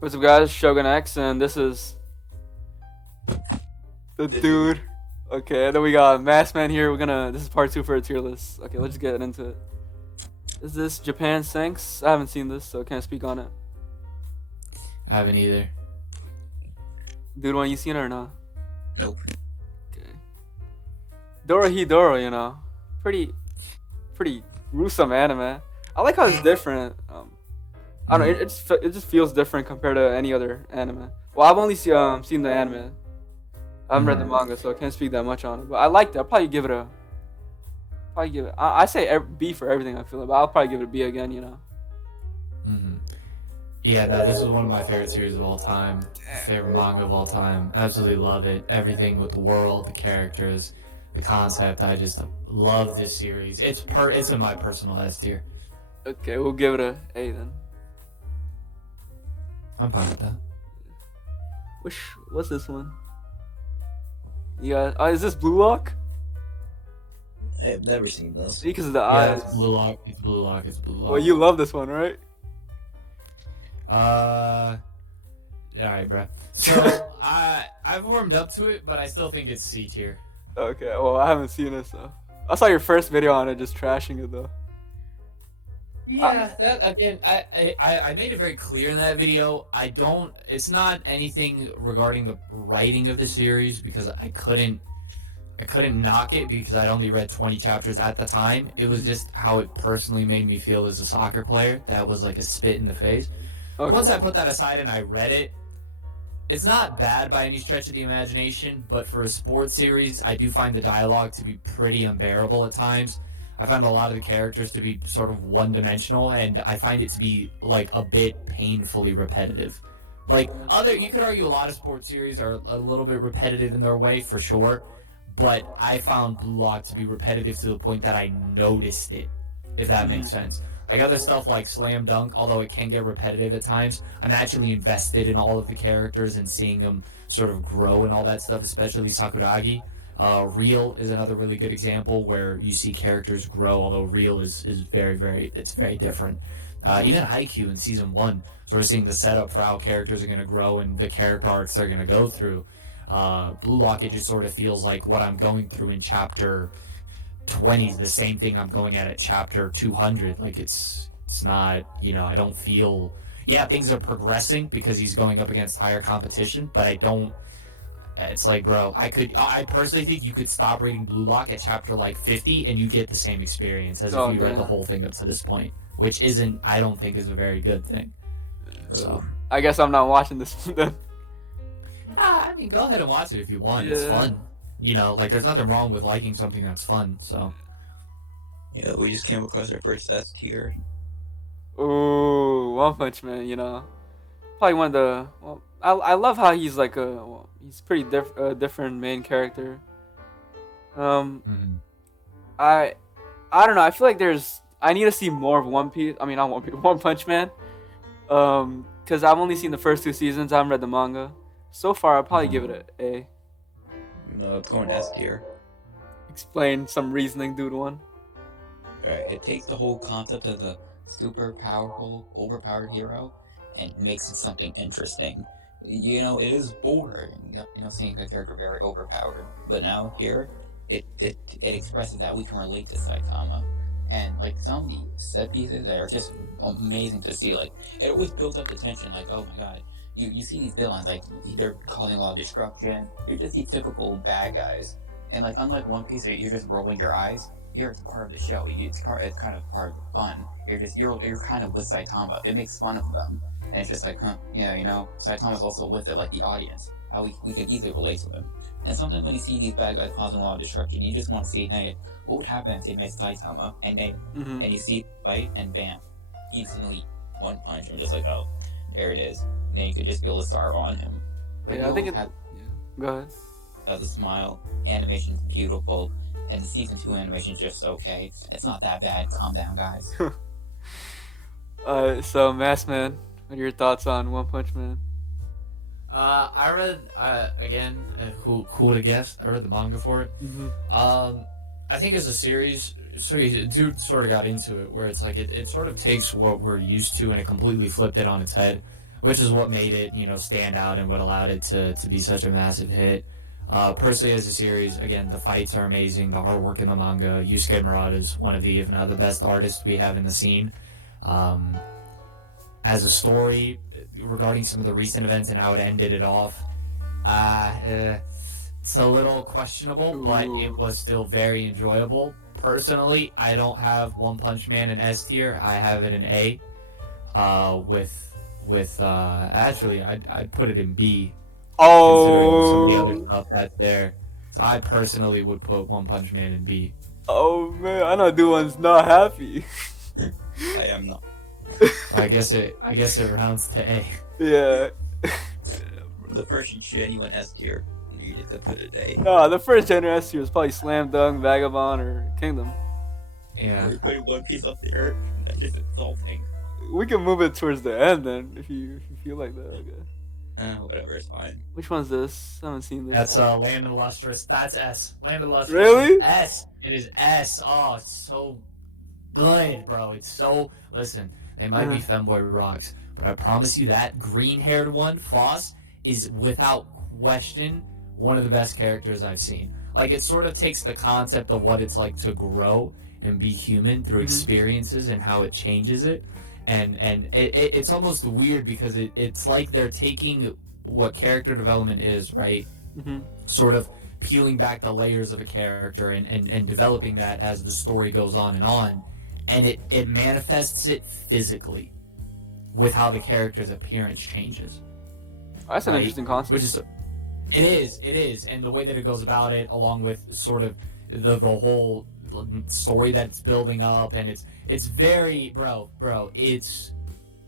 What's up, guys? Shogun X, and this is the dude. Okay, then we got Mass Man here. This is part two for a tier list. Okay, let's get into it. Is this Japan Sinks? I haven't seen this, so can't speak on it. I haven't either. Dude, one, you seen it or not? Nope. Okay. Dorohedoro, pretty gruesome anime. I like how it's different. I don't know. It just feels different compared to any other anime. Well, I've only seen the anime. I haven't read the manga, so I can't speak that much on it. But I liked it. I'll probably give it a. I say B for everything I feel, but I'll probably give it a B again. Mm-hmm. Yeah, no, this is one of my favorite series of all time. Favorite manga of all time. Absolutely love it. Everything with the world, the characters, the concept. I just love this series. It's in my personal S tier. Okay, we'll give it a A then. I'm fine with that. What's this one? Yeah, is this Blue Lock? I have never seen this. Because of the Yeah, eyes. it's Blue Lock. It's Blue Lock. It's Blue Lock. Well, you love this one, right? Yeah, alright, bro. So I've warmed up to it, but I still think it's C tier. Okay, well, I haven't seen it, so I saw your first video on it, just trashing it though. Yeah, that again, I made it very clear in that video. It's not anything regarding the writing of the series because I couldn't knock it because I'd only read 20 chapters at the time. It was just how it personally made me feel as a soccer player. That was like a spit in the face. Okay. Once I put that aside and I read it, it's not bad by any stretch of the imagination, but for a sports series, I do find the dialogue to be pretty unbearable at times. I find a lot of the characters to be sort of one-dimensional, and I find it to be like a bit painfully repetitive. Like you could argue a lot of sports series are a little bit repetitive in their way, for sure, but I found Blue Lock to be repetitive to the point that I noticed it, if that makes sense. Like other stuff like Slam Dunk, although it can get repetitive at times, I'm actually invested in all of the characters and seeing them sort of grow and all that stuff, especially Sakuragi. Real is another really good example where you see characters grow, although Real is very, very different. Even Haikyuu in season 1, sort of seeing the setup for how characters are going to grow and the character arcs they're going to go through. Blue Lock, it just sort of feels like what I'm going through in chapter 20 is the same thing I'm going at chapter 200. Like it's not, I don't feel, things are progressing because he's going up against higher competition, but it's like, bro, I personally think you could stop reading Blue Lock at chapter like 50 and you get the same experience as if you read the whole thing up to this point, which I don't think is a very good thing. So I guess I'm not watching this then. I mean, go ahead and watch it if you want. It's fun. There's nothing wrong with liking something that's fun, so. Yeah, we just came across our first S tier. Ooh, One Punch Man, probably one of the. Well, I love how he's like he's pretty different main character. I don't know. I feel like I need to see more of One Piece. I mean, not One Piece, One Punch Man. Because I've only seen the first 2 seasons. I haven't read the manga. So far, I'll probably give it an A. No, it's going S tier. Explain some reasoning, dude. One. Alright, it takes the whole concept of the super powerful, overpowered hero and makes it something interesting. It is boring, seeing a character very overpowered. But now here, it expresses that we can relate to Saitama. And some of the set pieces that are just amazing to see. Like, it always builds up the tension, like, oh my god. You see these villains, like, they're causing a lot of destruction. You're just these typical bad guys. And, unlike One Piece, you're just rolling your eyes. Here, it's part of the show. It's kind of part of the fun. You're kind of with Saitama. It makes fun of them. And it's just like, Saitama's also with it, like the audience. How we could easily relate to him. And sometimes when you see these bad guys causing a lot of destruction, you just want to see, hey, what would happen if they met Saitama? And you see the fight, and bam, instantly one punch. I'm just like, oh, there it is. And then you could just feel the star on him. But I think Go ahead. The smile, animation's beautiful, and the season 2 animation's just okay. It's not that bad. Calm down, guys. So Mass Man, what are your thoughts on One Punch Man? I read again. Cool to guess. I read the manga for it. I think as a series, dude sort of got into it where it's like it sort of takes what we're used to and it completely flipped it on its head. which is what made it, stand out and what allowed it to be such a massive hit. Personally, as a series, again, the fights are amazing. The artwork in the manga, Yusuke Murata is one of the, if not the best artists we have in the scene. As a story, regarding some of the recent events and how it ended it off, it's a little questionable, but it was still very enjoyable. Personally, I don't have One Punch Man in S tier. I have it in A. Actually, I'd put it in B. Considering some of the other stuff that's there. So I personally would put One Punch Man in B. Oh man, I know Duan's not happy. I am not. I guess it rounds to A. Yeah. The first genuine S tier, you could put it A. No, the first genuine S tier was probably Slam Dunk, Vagabond, or Kingdom. Yeah. We're putting One Piece up there. That's just insulting. We can move it towards the end then, if you feel like that. Okay. Whatever, it's fine. Which one's this? I haven't seen this. That's Land of the Lustrous. That's S. Land of the Lustrous. Really? S. It is S. Oh, it's so good, bro. It's so. Listen, they might be femboy rocks, but I promise you that green-haired one, Foss, is without question one of the best characters I've seen. Like, it sort of takes the concept of what it's like to grow and be human through experiences and how it changes it. And it's almost weird because it's like they're taking what character development is, right? Sort of peeling back the layers of a character and developing that as the story goes on. And it manifests it physically with how the character's appearance changes. That's an interesting concept. Which is, it is. And the way that it goes about it, along with sort of the whole story that it's building up, and it's very bro, it's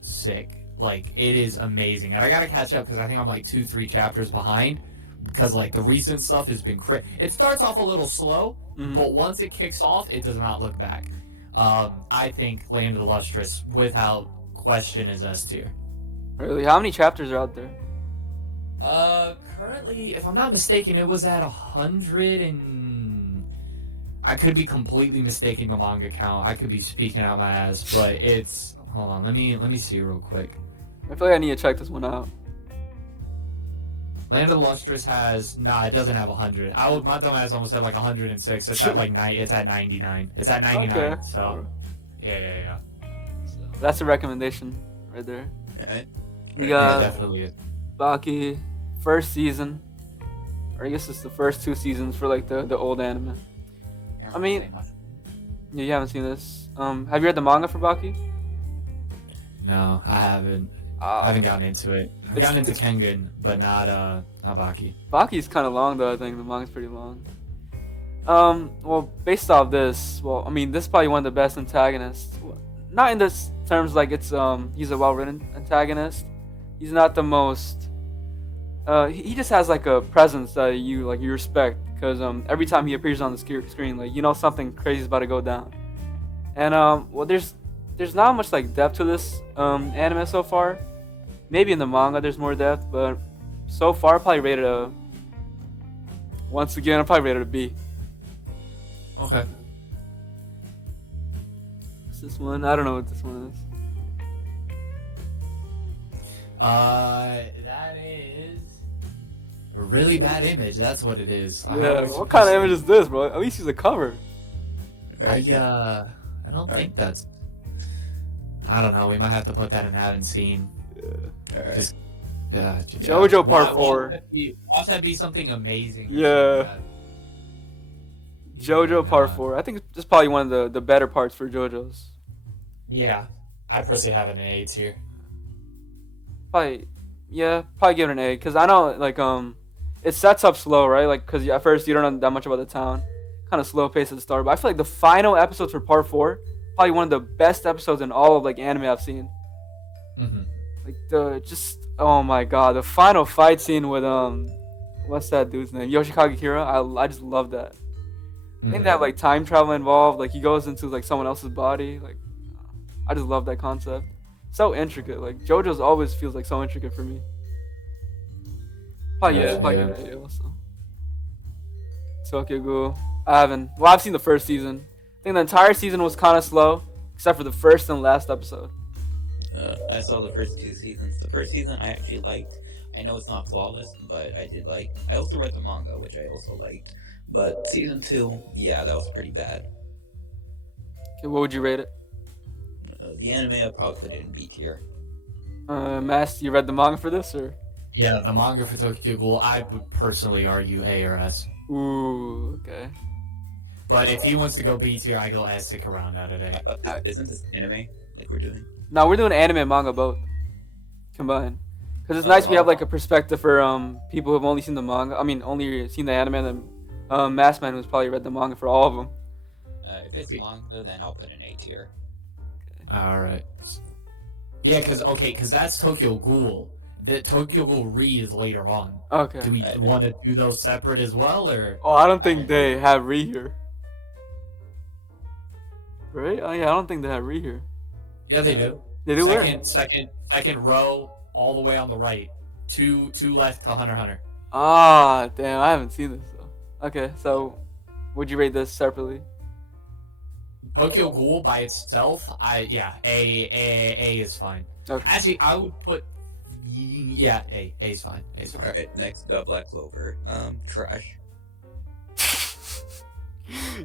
sick. Like, it is amazing, and I gotta catch up because I think I'm like 2-3 chapters behind because like the recent stuff has been it starts off a little slow, but once it kicks off, it does not look back. I think Land of the Lustrous without question is S tier. Really? How many chapters are out there? Currently, if I'm not mistaken, it was at 100 and I could be completely mistaking the manga count. I could be speaking out my ass, but it's. Hold on, let me see real quick. I feel like I need to check this one out. Land of the Lustrous has it doesn't have 100. My dumb ass almost had like 106. It's at like it's at 99. It's at 99. Okay. So yeah. So, that's a recommendation right there. Right? We yeah, got definitely is. Baki, first season, or I guess it's the first 2 seasons for like the old anime. I mean, yeah, you haven't seen this. Have you read the manga for Baki? No, I haven't. I haven't gotten into it. I've gotten into Kengan, but not Baki. Baki's kind of long though. I think the manga's pretty long. Well, based off this, I mean, this is probably one of the best antagonists. Not in this terms like it's he's a well-written antagonist. He's not the most. He just has like a presence that you respect because every time he appears on the screen, like something crazy is about to go down. And well, there's not much like depth to this anime so far. Maybe in the manga there's more depth, but so far probably rated a. Once again, I'm probably rated a B. Okay. What's this one? I don't know what this one is. That is a really bad image. That's what it is. Yeah, what kind of image is this, bro? At least use a cover. I don't think that's. I don't know. We might have to put that in haven't seen. Alright. Just, JoJo Part 4. Watch that be something amazing. Yeah. JoJo Part 4. I think this is probably one of the better parts for JoJo's. Yeah. I personally have it in A tier. Probably give it an A because I know like it sets up slow, right? Like because at first you don't know that much about the town, kind of slow pace at the start. But I feel like the final episodes for Part 4 probably one of the best episodes in all of like anime I've seen. Like oh my god, the final fight scene with what's that dude's name? Yoshikage Kira. I just love that. I think they have like time travel involved. Like he goes into like someone else's body. Like I just love that concept. So intricate. Like JoJo's always feels like so intricate for me. Probably also. Tokyo Ghoul. I've seen the first season. I think the entire season was kind of slow, except for the first and last episode. I saw the first 2 seasons. The first season I actually liked. I know it's not flawless, but I did like. I also read the manga, which I also liked. But season 2, yeah, that was pretty bad. Okay, what would you rate it? The anime I probably put it in B tier. Mass, you read the manga for this, or? Yeah, the manga for Tokyo Ghoul, I would personally argue A or S. Ooh, okay. But if he wants to go B tier, I go S to round out at A. Isn't this anime like we're doing? No, we're doing anime and manga both combined. Because it's nice we have like a perspective for people who've only seen the manga. I mean, only seen the anime, and then Massman who's probably read the manga for all of them. If it's manga, then I'll put an A tier. Alright. Yeah, because that's Tokyo Ghoul. The Tokyo Ghoul Re is later on. Okay. Do we want to do those separate as well, or? Oh, I don't think they have Re here. Right? Oh yeah, I don't think they have Re here. Yeah, they do. They do Second row, all the way on the right. Two left to Hunter x Hunter. Ah, damn, I haven't seen this though. Okay, so would you rate this separately? Tokyo Ghoul by itself, A is fine. Okay. Actually, I would put A is fine. A's fine. Alright, next Black Clover. Trash.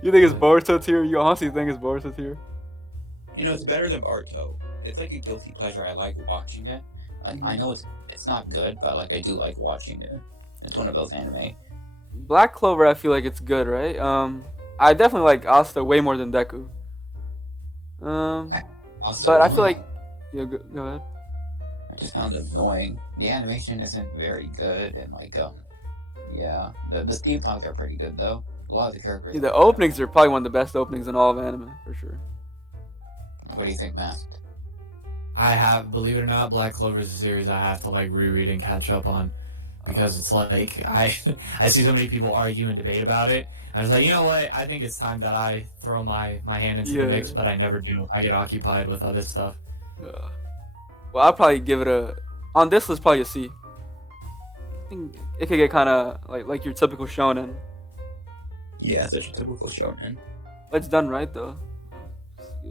You think it's Boruto tier? You honestly think it's Boruto tier? You know, it's better than Naruto. It's like a guilty pleasure. I like watching it. I know it's not good, but like I do like watching it. It's one of those anime. Black Clover, I feel like it's good, right? I definitely like Asta way more than Deku. But I feel like yeah, go ahead. I just found it annoying. The animation isn't very good, and like yeah, the theme songs are pretty good though. A lot of the characters. Yeah, the openings are probably one of the best openings in all of anime for sure. What do you think, Masked? I have, believe it or not, Black Clover is a series I have to like reread and catch up on, because it's like I see so many people argue and debate about it. I was like, you know what? I think it's time that I throw my hand into the mix, but I never do. I get occupied with other stuff. Well, I'll probably give it on this list probably a C. I think it could get kind of like your typical shonen. Yeah, such a typical shonen. It's done right though.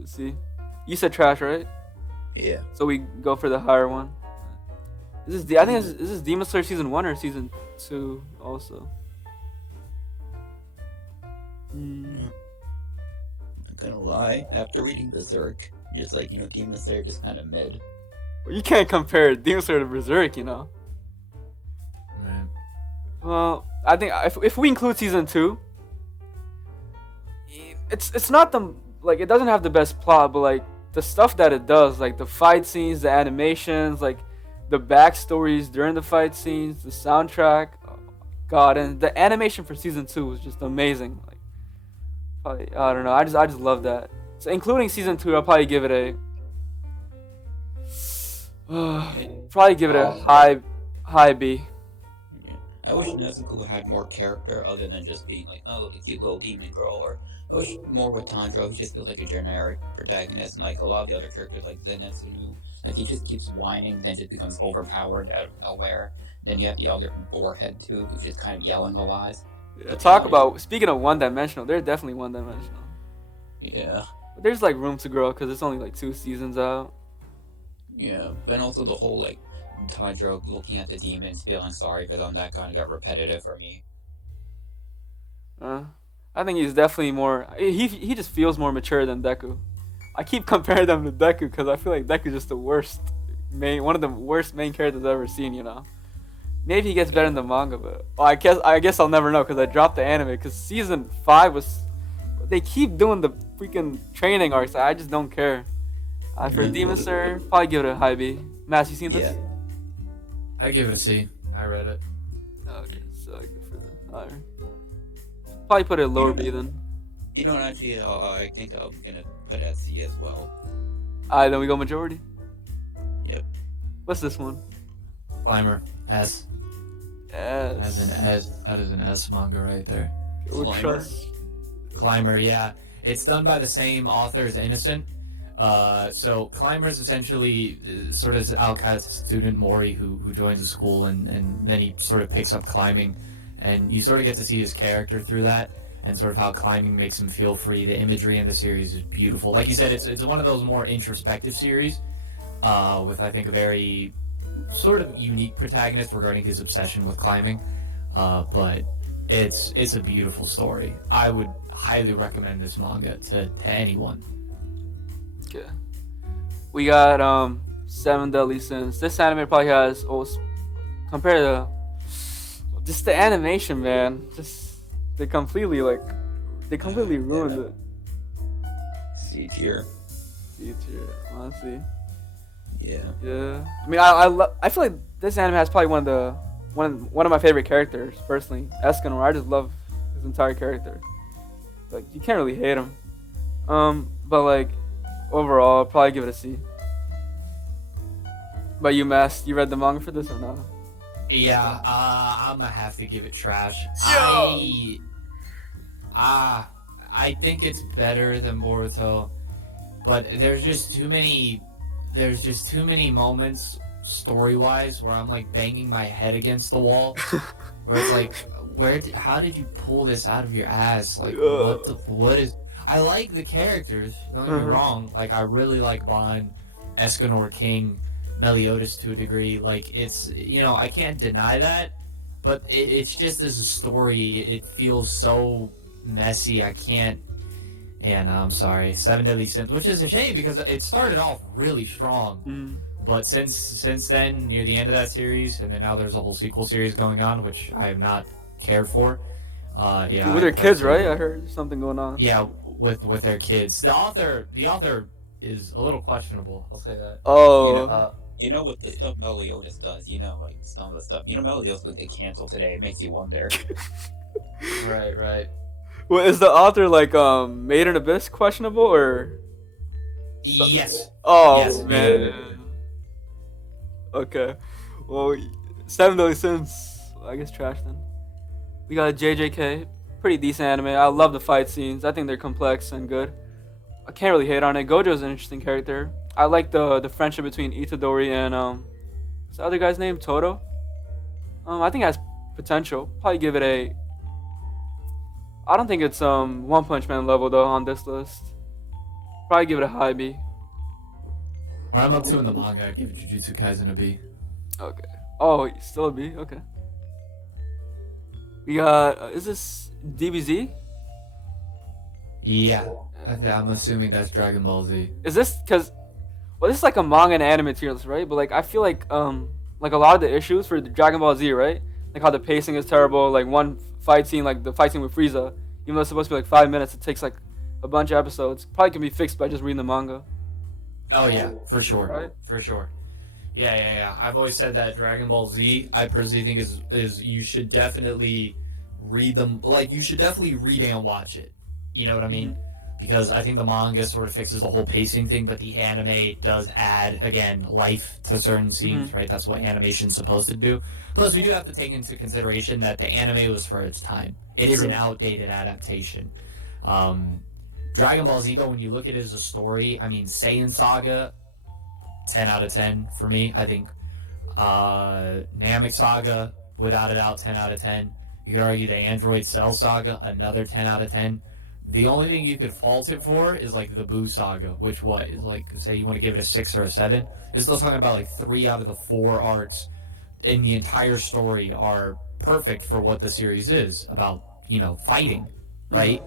See, you said trash, right? Yeah. So we go for the higher one. I think this is Demon Slayer season 1 or season 2 also. I'm not gonna lie. After reading Berserk, it's like, you know, Demon Slayer just kind of mid. Well, you can't compare Demon Slayer to Berserk, you know. Man. Well, I think if we include season 2, it's not it doesn't have the best plot, but like the stuff that it does, like the fight scenes, the animations, like the backstories during the fight scenes, the soundtrack, oh God, and the animation for season 2 was just amazing. Like, probably, I don't know, I just love that. So including season 2, I'll probably give it a high B. I wish Nezuko had more character other than just being like, oh, the cute little demon girl, or I wish more with Tanjiro. He just feels like a generic protagonist, and like a lot of the other characters like Zenitsu, like he just keeps whining, then just becomes overpowered out of nowhere. Then you have the other boarhead too, who's just kind of yelling a lot. Speaking of one-dimensional, they're definitely one-dimensional. Yeah. But there's like room to grow because it's only like 2 seasons out. Yeah, but also the whole like Tanjiro looking at the demons, feeling sorry for them, that kind of got repetitive for me. I think he's definitely more. He just feels more mature than Deku. I keep comparing them to Deku because I feel like Deku's just one of the worst main characters I've ever seen. You know, maybe he gets better in the manga, but I guess I'll never know because I dropped the anime. Because season 5 was, they keep doing the freaking training arcs. I just don't care. For Demon Slayer, probably give it a high B. Mass, you seen this? Yeah. I give it a C. I read it. Okay, so I go for the higher. Probably put it lower B then. You know what, actually, I think I'm gonna put it at C as well. Alright, then we go majority. Yep. What's this one? Climber. S. S. As an S. That is an S manga right there. Climber. Climber, yeah. It's done by the same author as Innocent. So Climber is essentially sort of outcast student Mori who joins the school and then he sort of picks up climbing, and you sort of get to see his character through that and sort of how climbing makes him feel free. The imagery in the series is beautiful. Like you said, it's one of those more introspective series with I think a very sort of unique protagonist regarding his obsession with climbing. But it's a beautiful story. I would highly recommend this manga to anyone. Okay. We got Seven Deadly Sins. This anime probably has compared to just the animation, man. Just they completely ruined it. C tier. C tier, honestly. Yeah. Yeah. I mean, I feel like this anime has probably one of my favorite characters personally. Escanor. I just love his entire character. Like you can't really hate him. But like overall, I'll probably give it a C. But you read the manga for this or not? Yeah, I'm gonna have to give it trash. I think it's better than Boruto, but there's just too many moments story-wise where I'm like banging my head against the wall, where it's like, how did you pull this out of your ass? Like, what is? I like the characters. Don't get me wrong. Like, I really like Bond, Escanor, King, Meliodas to a degree. Like, it's, I can't deny that, but it's just as a story, it feels so messy. I can't. Yeah, no, I'm sorry. Seven Deadly Sins, which is a shame because it started off really strong. But since then, near the end of that series, and then now there's a whole sequel series going on, which I have not cared for. Yeah. With their kids, right? I heard something going on. Yeah, with their kids. The author is a little questionable. I'll say that. Oh. You know what the stuff Meliodas does? Like some of the stuff. Meliodas was they canceled today. It makes you wonder. Right. Well, is the author like Made in Abyss questionable or? Yes. Oh yes. man. Okay. Well, Seven Deadly Sins, I guess trash then. We got JJK, pretty decent anime. I love the fight scenes. I think they're complex and good. I can't really hate on it. Gojo's an interesting character. I like the friendship between Itadori and what's the other guy's name? Toto. I think it has potential. Probably give it a. I don't think it's One Punch Man level though on this list. Probably give it a high B. Where I'm up to in the manga, I'd give Jujutsu Kaisen a B. Okay. Oh, still a B? Okay. We got, is this DBZ? Yeah. I'm assuming that's Dragon Ball Z. Is this, this is like a manga and anime tier list, right? But like, I feel like a lot of the issues for Dragon Ball Z, right? Like how the pacing is terrible, like one fight scene, like the fight scene with Frieza, even though it's supposed to be like 5 minutes, it takes like a bunch of episodes. Probably can be fixed by just reading the manga. Oh yeah, for sure, right? For sure. Yeah. I've always said that Dragon Ball Z, I personally think is you should definitely read them. Like you should definitely read and watch it. You know what I mean? Because I think the manga sort of fixes the whole pacing thing, but the anime does add again life to certain scenes, right? That's what animation's supposed to do. Plus, we do have to take into consideration that the anime was for its time. It is an outdated adaptation. Dragon Ball Z, though, when you look at it as a story, I mean, Saiyan Saga, 10 out of 10 for me. I think Namek Saga, without a doubt, 10 out of 10. You could argue the Android Cell Saga, another 10 out of 10. The only thing you could fault it for is, like, the Boo Saga, which is, like, say you want to give it a 6 or a 7. You're still talking about, like, 3 out of the 4 arcs in the entire story are perfect for what the series is about, fighting, right?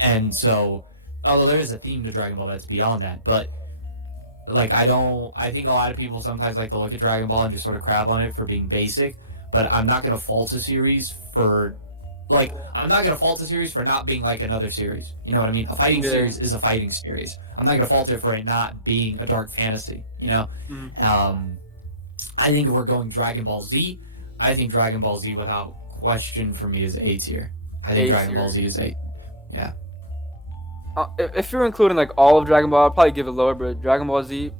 And so, although there is a theme to Dragon Ball that's beyond that, but like I think a lot of people sometimes like to look at Dragon Ball and just sort of crap on it for being basic, but I'm not gonna fault a series for not being like another series. You know what I mean? A fighting series is a fighting series. I'm not gonna fault it for it not being a dark fantasy, I think if we're going Dragon Ball Z, I think Dragon Ball Z without question for me is A tier. I think Dragon Ball Z is 8. Yeah. If you're including like all of Dragon Ball, I'd probably give it lower, but Dragon Ball Z,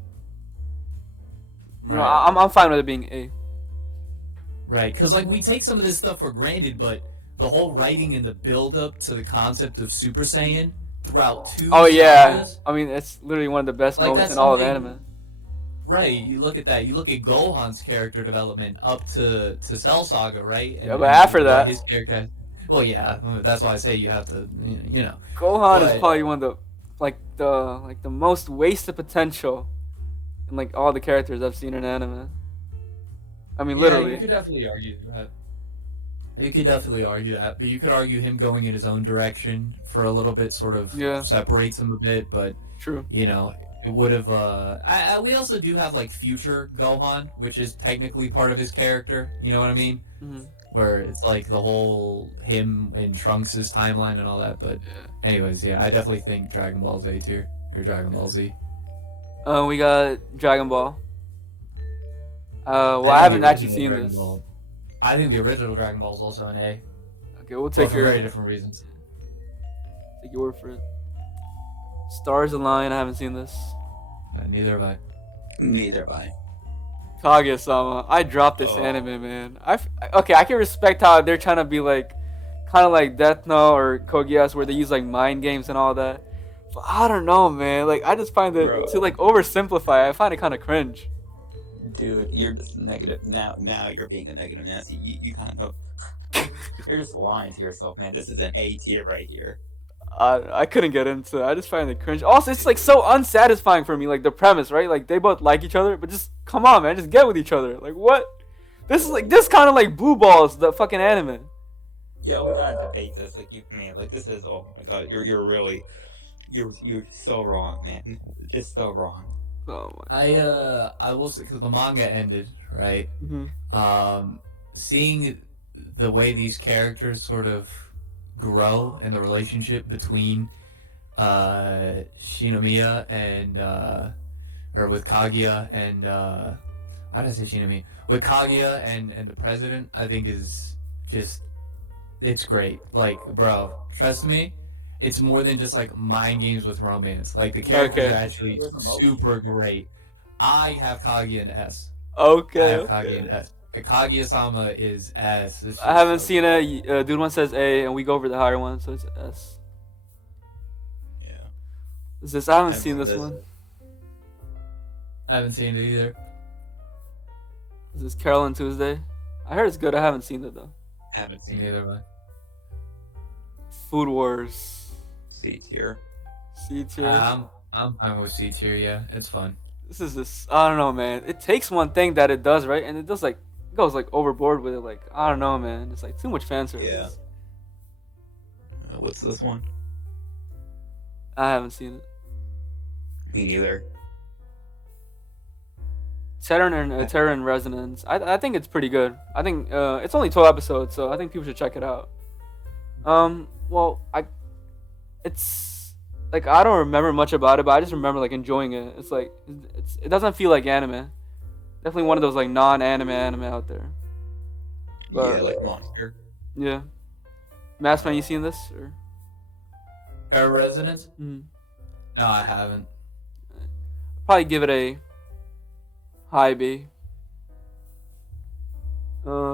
I'm fine with it being A. Right, because like we take some of this stuff for granted, but the whole writing and the build-up to the concept of Super Saiyan throughout 2 sagas, I mean, it's literally one of the best moments in all of anime. Right, you look at that. You look at Gohan's character development up to Cell Saga, right? And, but after that, his character. Well, yeah, that's why I say you have to, Gohan is probably one of the most wasted potential in like all the characters I've seen in anime. I mean, Yeah, literally. you could definitely argue that. You could definitely argue that, but you could argue him going in his own direction for a little bit sort of Yeah. separates him a bit, but True. you know, it would have. We also do have like future Gohan, which is technically part of his character. You know what I mean? Mhm. Where it's like the whole him in Trunks' timeline and all that. But anyways, yeah, I definitely think Dragon Ball's A tier or Dragon Ball Z. We got Dragon Ball. Well, I think haven't the actually original seen Dragon this. Ball- I think the original Dragon Ball is also an A. Okay, we'll But take for your very different reasons. take your word for it. Stars Align. I haven't seen this. Neither have I. Neither have I. Kaguya-sama. I dropped this Oh. anime, man. Okay, I can respect how they're trying to be like, kind of like Death Note or Code Geass, where they use like mind games and all that. But I don't know, man. Like, I just find it Bro. to like oversimplify. I find it kind of cringe. Dude, you're just negative. Now you're being a negative Nancy. You kind of. You're just lying to yourself, man. This is an A tier right here. I couldn't get into it. I just find it cringe. Also, it's like so unsatisfying for me. Like the premise, right? Like they both like each other, but just come on, man, just get with each other. Like what? This kind of like Blue Balls, the fucking anime. Yeah, we gotta debate this. Like this is. Oh my god, you're really, you're so wrong, man. Just so wrong. Oh my. I will say because the manga ended right. Mm-hmm. Seeing the way these characters sort of grow in the relationship between Shinomiya and or with Kaguya and how did I say Shinomiya? With Kaguya and the president, I think is just it's great. Like, bro, trust me, it's more than just like mind games with romance. Like the characters Okay. are actually super great. I have Kaguya in S. Okay. I have Kaguya in S. Kaguya-sama is S. It's I haven't just seen it. Dude one says A, and we go over the higher one, so it's S. Yeah. Is this? I haven't I've seen seen this this. one. I haven't seen it either. Is this Carolyn Tuesday? I heard it's good. I haven't seen it though. Haven't seen it. Neither have I. Food Wars. C tier. C tier. I'm with C tier. Yeah, it's fun. This is this. I don't know, man. It takes one thing that it does right, and it does like it goes like overboard with it. Like I don't know, man. It's like too much fan service. Yeah. What's this one? I haven't seen it. Me neither. Terror and Resonance. I think it's pretty good. I think it's only 12 episodes, so I think people should check it out. Well, it's like I don't remember much about it, but I just remember like enjoying it. It's like it doesn't feel like anime. Definitely one of those like non-anime anime out there. But, Yeah, like Monster. Yeah. Massman, you seen this? Or? Air Resonance? Mm. No, I haven't. Probably give it a high B.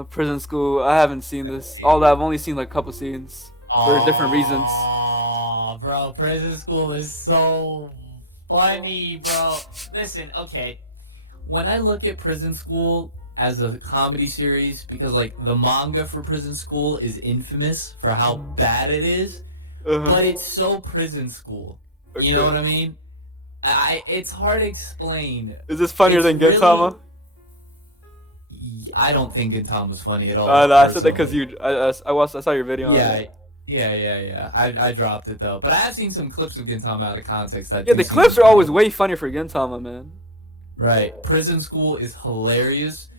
Prison School. I haven't seen this. All that I've only seen like a couple scenes for different reasons. Oh, bro, Prison School is so funny, bro. Listen, okay. When I look at Prison School as a comedy series, because like the manga for Prison School is infamous for how bad it is, but it's so Prison School. Okay. You know what I mean? It's hard to explain. Is this funnier It's than Gintama? I don't think Gintama's funny at all. No, I said that personally. because I saw your video. On Yeah, it. yeah. I dropped it though, but I have seen some clips of Gintama out of context. That Yeah, do the seem clips to are be- always way funnier for Gintama, man. right. Prison School is hilarious.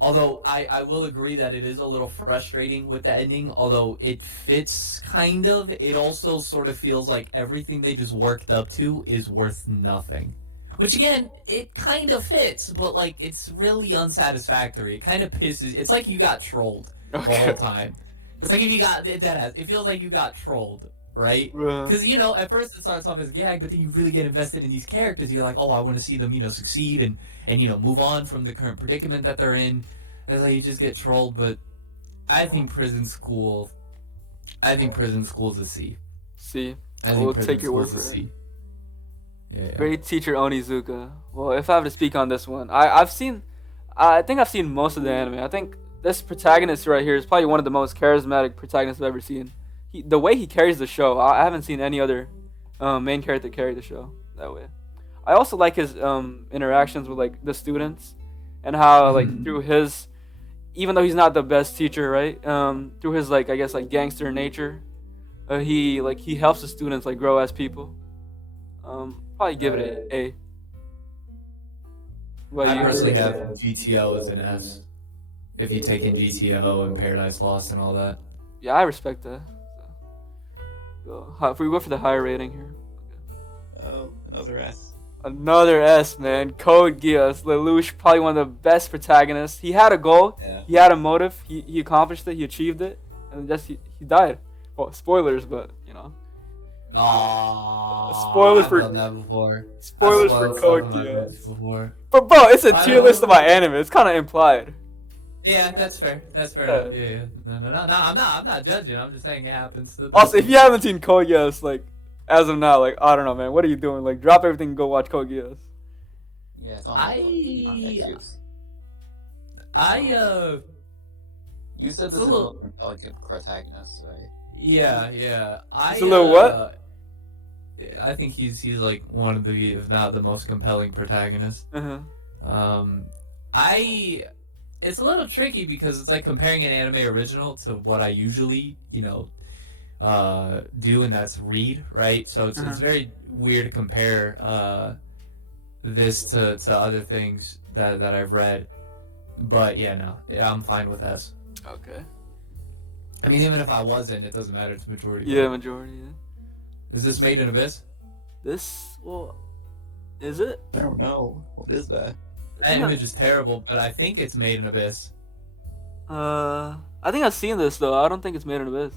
Although I will agree that it is a little frustrating with the ending. Although it fits kind of, it also sort of feels like everything they just worked up to is worth nothing. Which again, it kind of fits, but like it's really unsatisfactory. It kind of pisses. It's like you got trolled the whole time. It's like if you got it feels like you got trolled, right? Because at first it starts off as a gag, but then you really get invested in these characters. You're like, oh, I want to see them, succeed and move on from the current predicament that they're in. And it's like you just get trolled. But I think Prison School is a C. See, I think we'll Prison take your word School's for a it. C. Yeah. Great teacher Onizuka. Well, if I have to speak on this one, I think I've seen most of the anime. I think this protagonist right here is probably one of the most charismatic protagonists I've ever seen. The way he carries the show, I haven't seen any other main character carry the show that way. I also like his interactions with like the students, and how like Mhm. through his, even though he's not the best teacher, right? Through his like I guess like gangster nature, he helps the students like grow as people. Probably give it a A. What I about personally you? have GTO as an S. If you take in GTO and Paradise Lost and all that. Yeah, I respect that. If we go for the higher rating here. Oh, another S. Another S, man. Code Geass. Lelouch, probably one of the best protagonists. He had a goal. Yeah. He had a motive. He accomplished it. He achieved it. And just he died. Well, spoilers, but, you know. Aww. Spoilers I've for- done that before. Spoilers I've for spoiled Code stuff in my Geass. books before. But, bro, it's a I tier know. list of my anime. It's kind of implied. Yeah, that's fair. That's fair. Yeah. Enough. Yeah. No. I'm not judging. I'm just saying it happens. Also, if you haven't seen Code Geass, like, as of now, like, I don't know, man. What are you doing? Like, drop everything and go watch Code Geass. Yeah, it's on I- Netflix. You said It's this a is little- like a protagonist, right? Yeah. It's a little what? I think he's like one of the, if not the most compelling protagonist. Uh-huh. It's a little tricky because it's like comparing an anime original to what I usually, do, and that's read, right? So it's very weird to compare this to other things that I've read. But yeah, no, I'm fine with S. Okay. I mean, even if I wasn't, it doesn't matter. It's majority. Yeah, vote. majority, yeah. Is this Made in Abyss? Is it? I don't know. What is that? That image is terrible, but I think it's Made in Abyss. I think I've seen this though. I don't think it's Made in Abyss.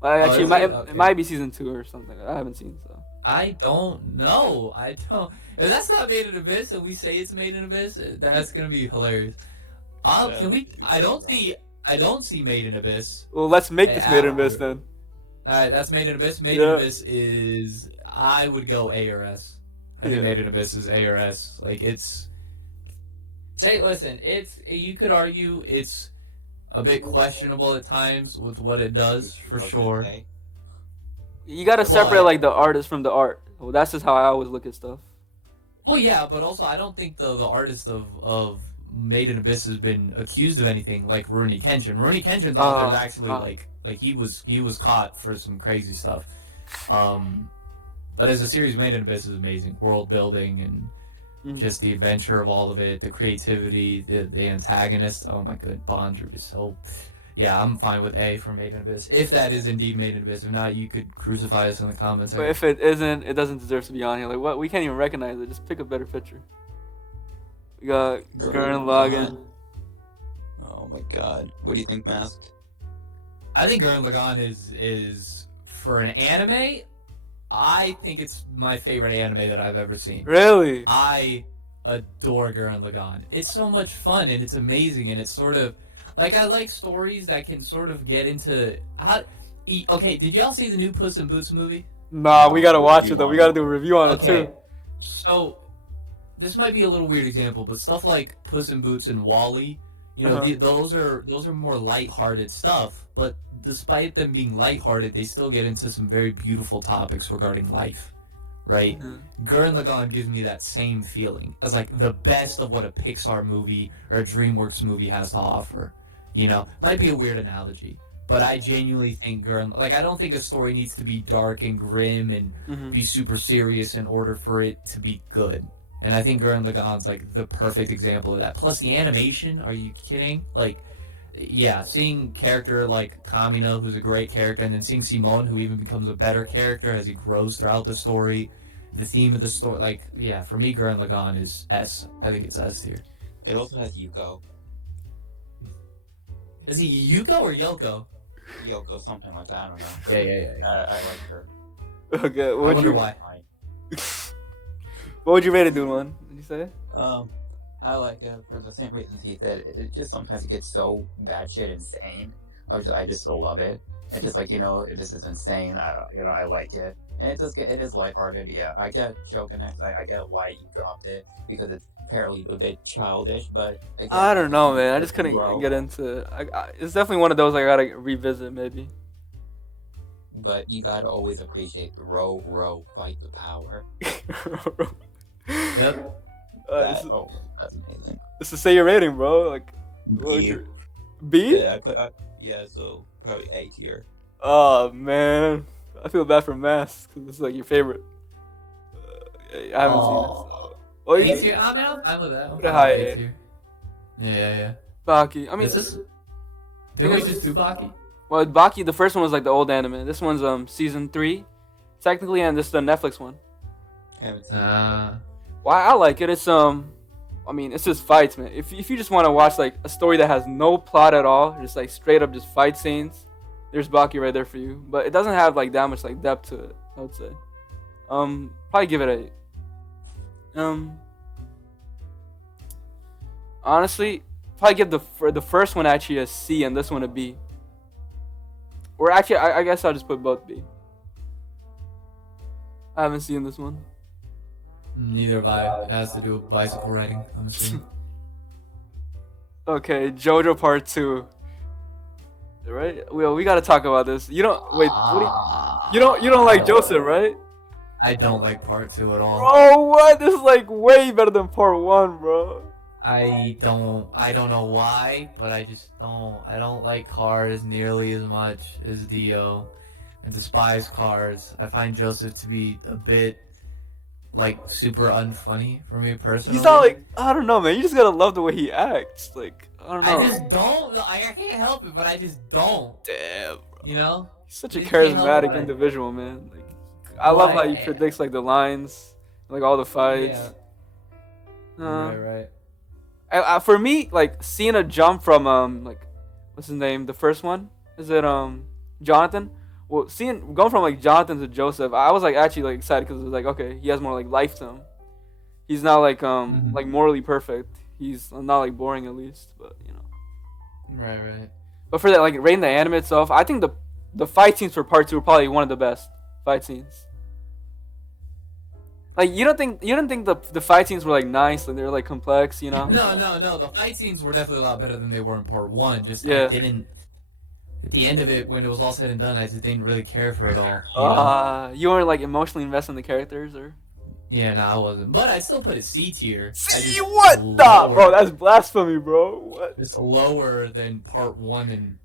Well, actually, is it it? might, Okay. it might be season 2 or something. I haven't seen so. I don't know. I don't. If that's not Made in Abyss, and we say it's Made in Abyss, that's gonna be hilarious. Can we? I don't see Made in Abyss. Well, let's make this Made in Abyss After. then. All right, that's Made in Abyss. Made in Abyss is. I would go A or S. I think Yeah. Made in Abyss is A or S. Like it's. Say, listen. You could argue it's a bit questionable at times with what it does, for sure. Okay. You gotta separate But- like the artist from the art. Well, that's just how I always look at stuff. Well, yeah, but also I don't think the artist of Made in Abyss has been accused of anything like Rurouni Kenshin. Rurouni Kenshin's author is actually like he was caught for some crazy stuff. But as a series, Made in Abyss is amazing. World building and just the adventure of all of it, the creativity, the antagonist. Oh my god, Bondru is so. Yeah, I'm fine with A for Made in Abyss. If that is indeed Made in Abyss, if not, you could crucify us in the comments. But if it isn't, it doesn't deserve to be on here. Like what? We can't even recognize it. Just pick a better picture. We got Gurren Lagann. Oh my god. What do you think, Masked? I think Gurren Lagann is for an anime. I think it's my favorite anime that I've ever seen. Really? I adore Gurren Lagann. It's so much fun and it's amazing and it's sort of like I like stories that can sort of get into how. Okay, did y'all see the new Puss in Boots movie? Nah, we gotta watch it though. We gotta do a review on it Okay, too. so this might be a little weird example, but stuff like Puss in Boots and Wall-E, those are more lighthearted stuff. But despite them being lighthearted, they still get into some very beautiful topics regarding life, right? Gurren Lagann gives me that same feeling as like the best of what a Pixar movie or a DreamWorks movie has to offer. Might be a weird analogy, but I genuinely think I don't think a story needs to be dark and grim and be super serious in order for it to be good. And I think Gurren Lagann's like the perfect example of that. Plus the animation, are you kidding? Like, yeah, seeing character like Kamina, who's a great character, and then seeing Simone, who even becomes a better character as he grows throughout the story, the theme of the story, like, yeah, for me, Gurren Lagann is S. I think it's S tier. It also has Yuko. Is he Yuko or Yoko? Yoko, something like that. I don't know. Yeah. I like her. Okay, I what wonder why. would you rate it, dude? One? Did you say? I like it for the same reasons he said. It just sometimes it gets so batshit insane. I just still love it. It's just like this is insane. I like it, and it is lighthearted. Yeah, I get Shokunex. I get why you dropped it because it's apparently a bit childish. But again, I don't know, man. I just couldn't grow. get into it. It's definitely one of those I gotta revisit, maybe. But you gotta always appreciate the row, fight the power. Yep. That's amazing. This is say your rating, bro. Like, what would B. you... B? Yeah, so probably A tier. Oh man, I feel bad for Mask because this is like your favorite. I haven't seen it. So. Well, A tier. I mean, I'm fine with that. Put a high A. tier. Yeah. Baki. I mean, Did we just do Baki? well, Baki. The first one was like the old anime. This one's season 3, technically, and this is the Netflix one. I haven't seen it. Why I like it? It's I mean, it's just fights, man. If you just want to watch like a story that has no plot at all, just like straight up just fight scenes, there's Baki right there for you. But it doesn't have like that much like depth to it, I would say. Probably give it a. Honestly, probably give the first one actually a C and this one a B. Or actually, I guess I'll just put both B. I haven't seen this one. Neither have I. It has to do with bicycle riding, I'm assuming. Okay, JoJo Part 2. Right? Well, we gotta talk about this. You don't wait. You don't like Joseph, right? I don't like part 2 at all. Bro, what? This is like way better than Part 1, bro. I don't know why, but I just don't. I don't like cars nearly as much as Dio. I despise cars. I find Joseph to be a bit like super unfunny for me personally. He's not like, I don't know, man. You just gotta love the way he acts. Like, I don't know. I just don't. I can't help it, but I just don't. Damn, bro. You know? He's such a Just can't help charismatic it. individual, man. Like, I love how he predicts like the lines, like all the fights. Yeah. Right. For me, like seeing a jump from like what's his name? The first one is it Jonathan? Well, going from like Jonathan to Joseph, I was like actually like excited because it was like okay, he has more like life to him. He's not like like morally perfect. He's not like boring at least, but you know. Right. But for that, like rating the anime itself, I think the fight scenes for Part 2 were probably one of the best fight scenes. Like you don't think the fight scenes were like nice, like they were like complex, you know? No. The fight scenes were definitely a lot better than they were in part 1. Just Yeah. I didn't. At the end of it, when it was all said and done, I just didn't really care for it all. You know? You weren't like emotionally invested in the characters, or? Yeah, no, I wasn't. But I still put it C tier. C what? Nah, bro, that's blasphemy, bro. What? It's lower than part 1 and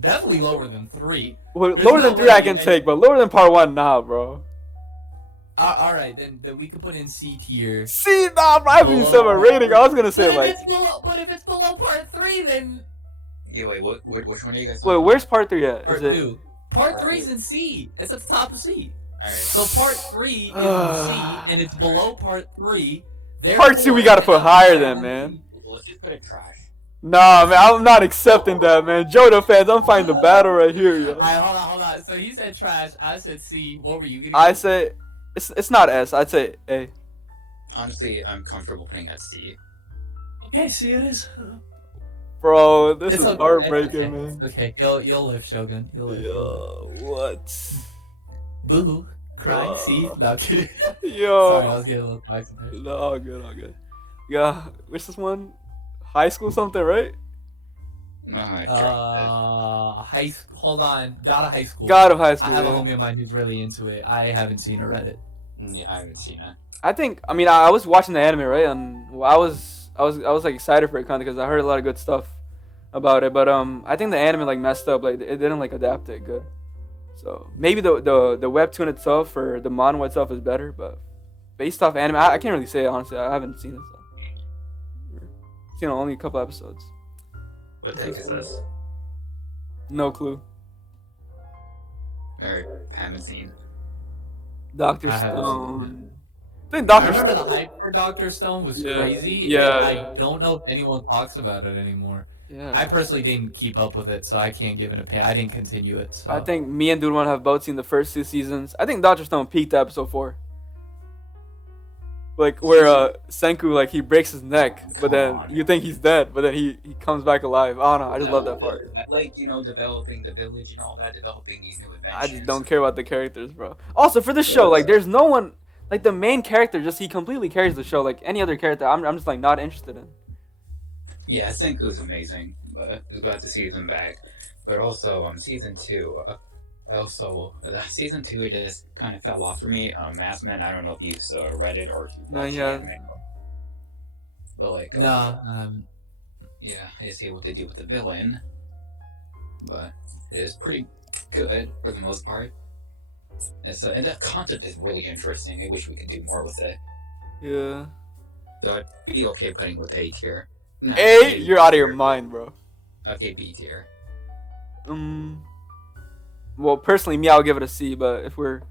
definitely lower than 3. Well, lower than 3 I can take, but lower than Part 1, nah, bro. All right, then we could put in C tier. C, nah, bro. I haven't even said my rating. I was gonna say But like. if it's below part 3, then. Yeah, wait, which one are you guys? Wait, where's Part 3 at? Part Is it? 2. Part 3's in C. It's at the top of C. Alright. So part 3 is in C, and it's below part 3. Part 2 we gotta put higher than, man. Let's just put it trash. Nah, man, I'm not accepting that, man. JoJo fans, I'm fighting the battle right here, yo. Alright, hold on. So he said trash, I said C. What were you getting? I say it's not S. I'd say A. Honestly, I'm comfortable putting it at C. Okay, C it is. Bro, this It's is okay. heartbreaking, Okay. man. Okay, you'll live, Shogun. You'll live. Yo, what? Boo. Cry. C. No, I'm kidding. Yo. Sorry, I was getting a little spicy there. No, all good. Yeah, what's this one? High school something, right? High school. Hold on. God of High School. God of High School. I have a yeah. homie of mine who's really into it. I haven't seen or read it. Yeah, I haven't seen it. I was watching the anime, right? And well, I was like excited for it kind of because I heard a lot of good stuff about it. But I think the anime like messed up. Like it didn't like adapt it good. So maybe the webtoon itself or the manga itself is better, but based off anime, I can't really say it, honestly. I haven't seen it. So. Seen only a couple episodes. What take is this? No clue. Alright, haven't seen. Doctor I haven't Stone. I think I Doctor remember the Stone. hype for Dr. Stone was Yeah. crazy. Yeah. And I don't know if anyone talks about it anymore. Yeah. I personally didn't keep up with it, so I can't give an opinion. I didn't continue it. So. I think me and Dude One have both seen the first 2 seasons. I think Doctor Stone peaked at episode 4. Like where Senku like he breaks his neck, but then you think he's dead, but then he comes back alive. I don't know. I just love that part. Like, developing the village and all that, developing these new adventures. I just don't care about the characters, bro. Also for this show, like there's no one like the main character. Just he completely carries the show. Like any other character, I'm just like not interested in. Yeah, Senku's amazing, but it's glad to see them back. But also, season 2, Also, season 2 just kind of fell off for me. Masked Man, I don't know if you read it or if you No, watched the yeah. anime. But like, No, yeah, I just hate what they do with the villain. But it is pretty good for the most part. And the concept is really interesting. I wish we could do more with it. Yeah. So I'd be okay putting it with A tier. No, A? maybe You're out of your tier. mind, bro. Okay, B tier. Well, personally, me, I'll give it a C, but if we're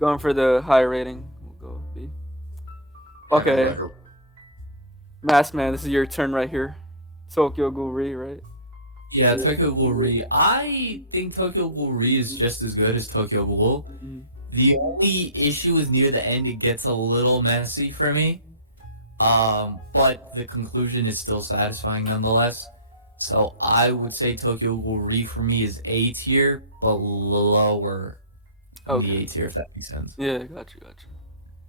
going for the higher rating, we'll go B. Okay. Masked Man, this is your turn right here. Tokyo Ghoul Re, right? yeah, Tokyo Ghoul Re. I think Tokyo Ghoul Re is just as good as Tokyo Ghoul. The only issue is near the end; it gets a little messy for me. But the conclusion is still satisfying nonetheless. So I would say Tokyo Ghoul Re for me is A tier, but lower in the A tier, if that makes sense. Yeah, gotcha.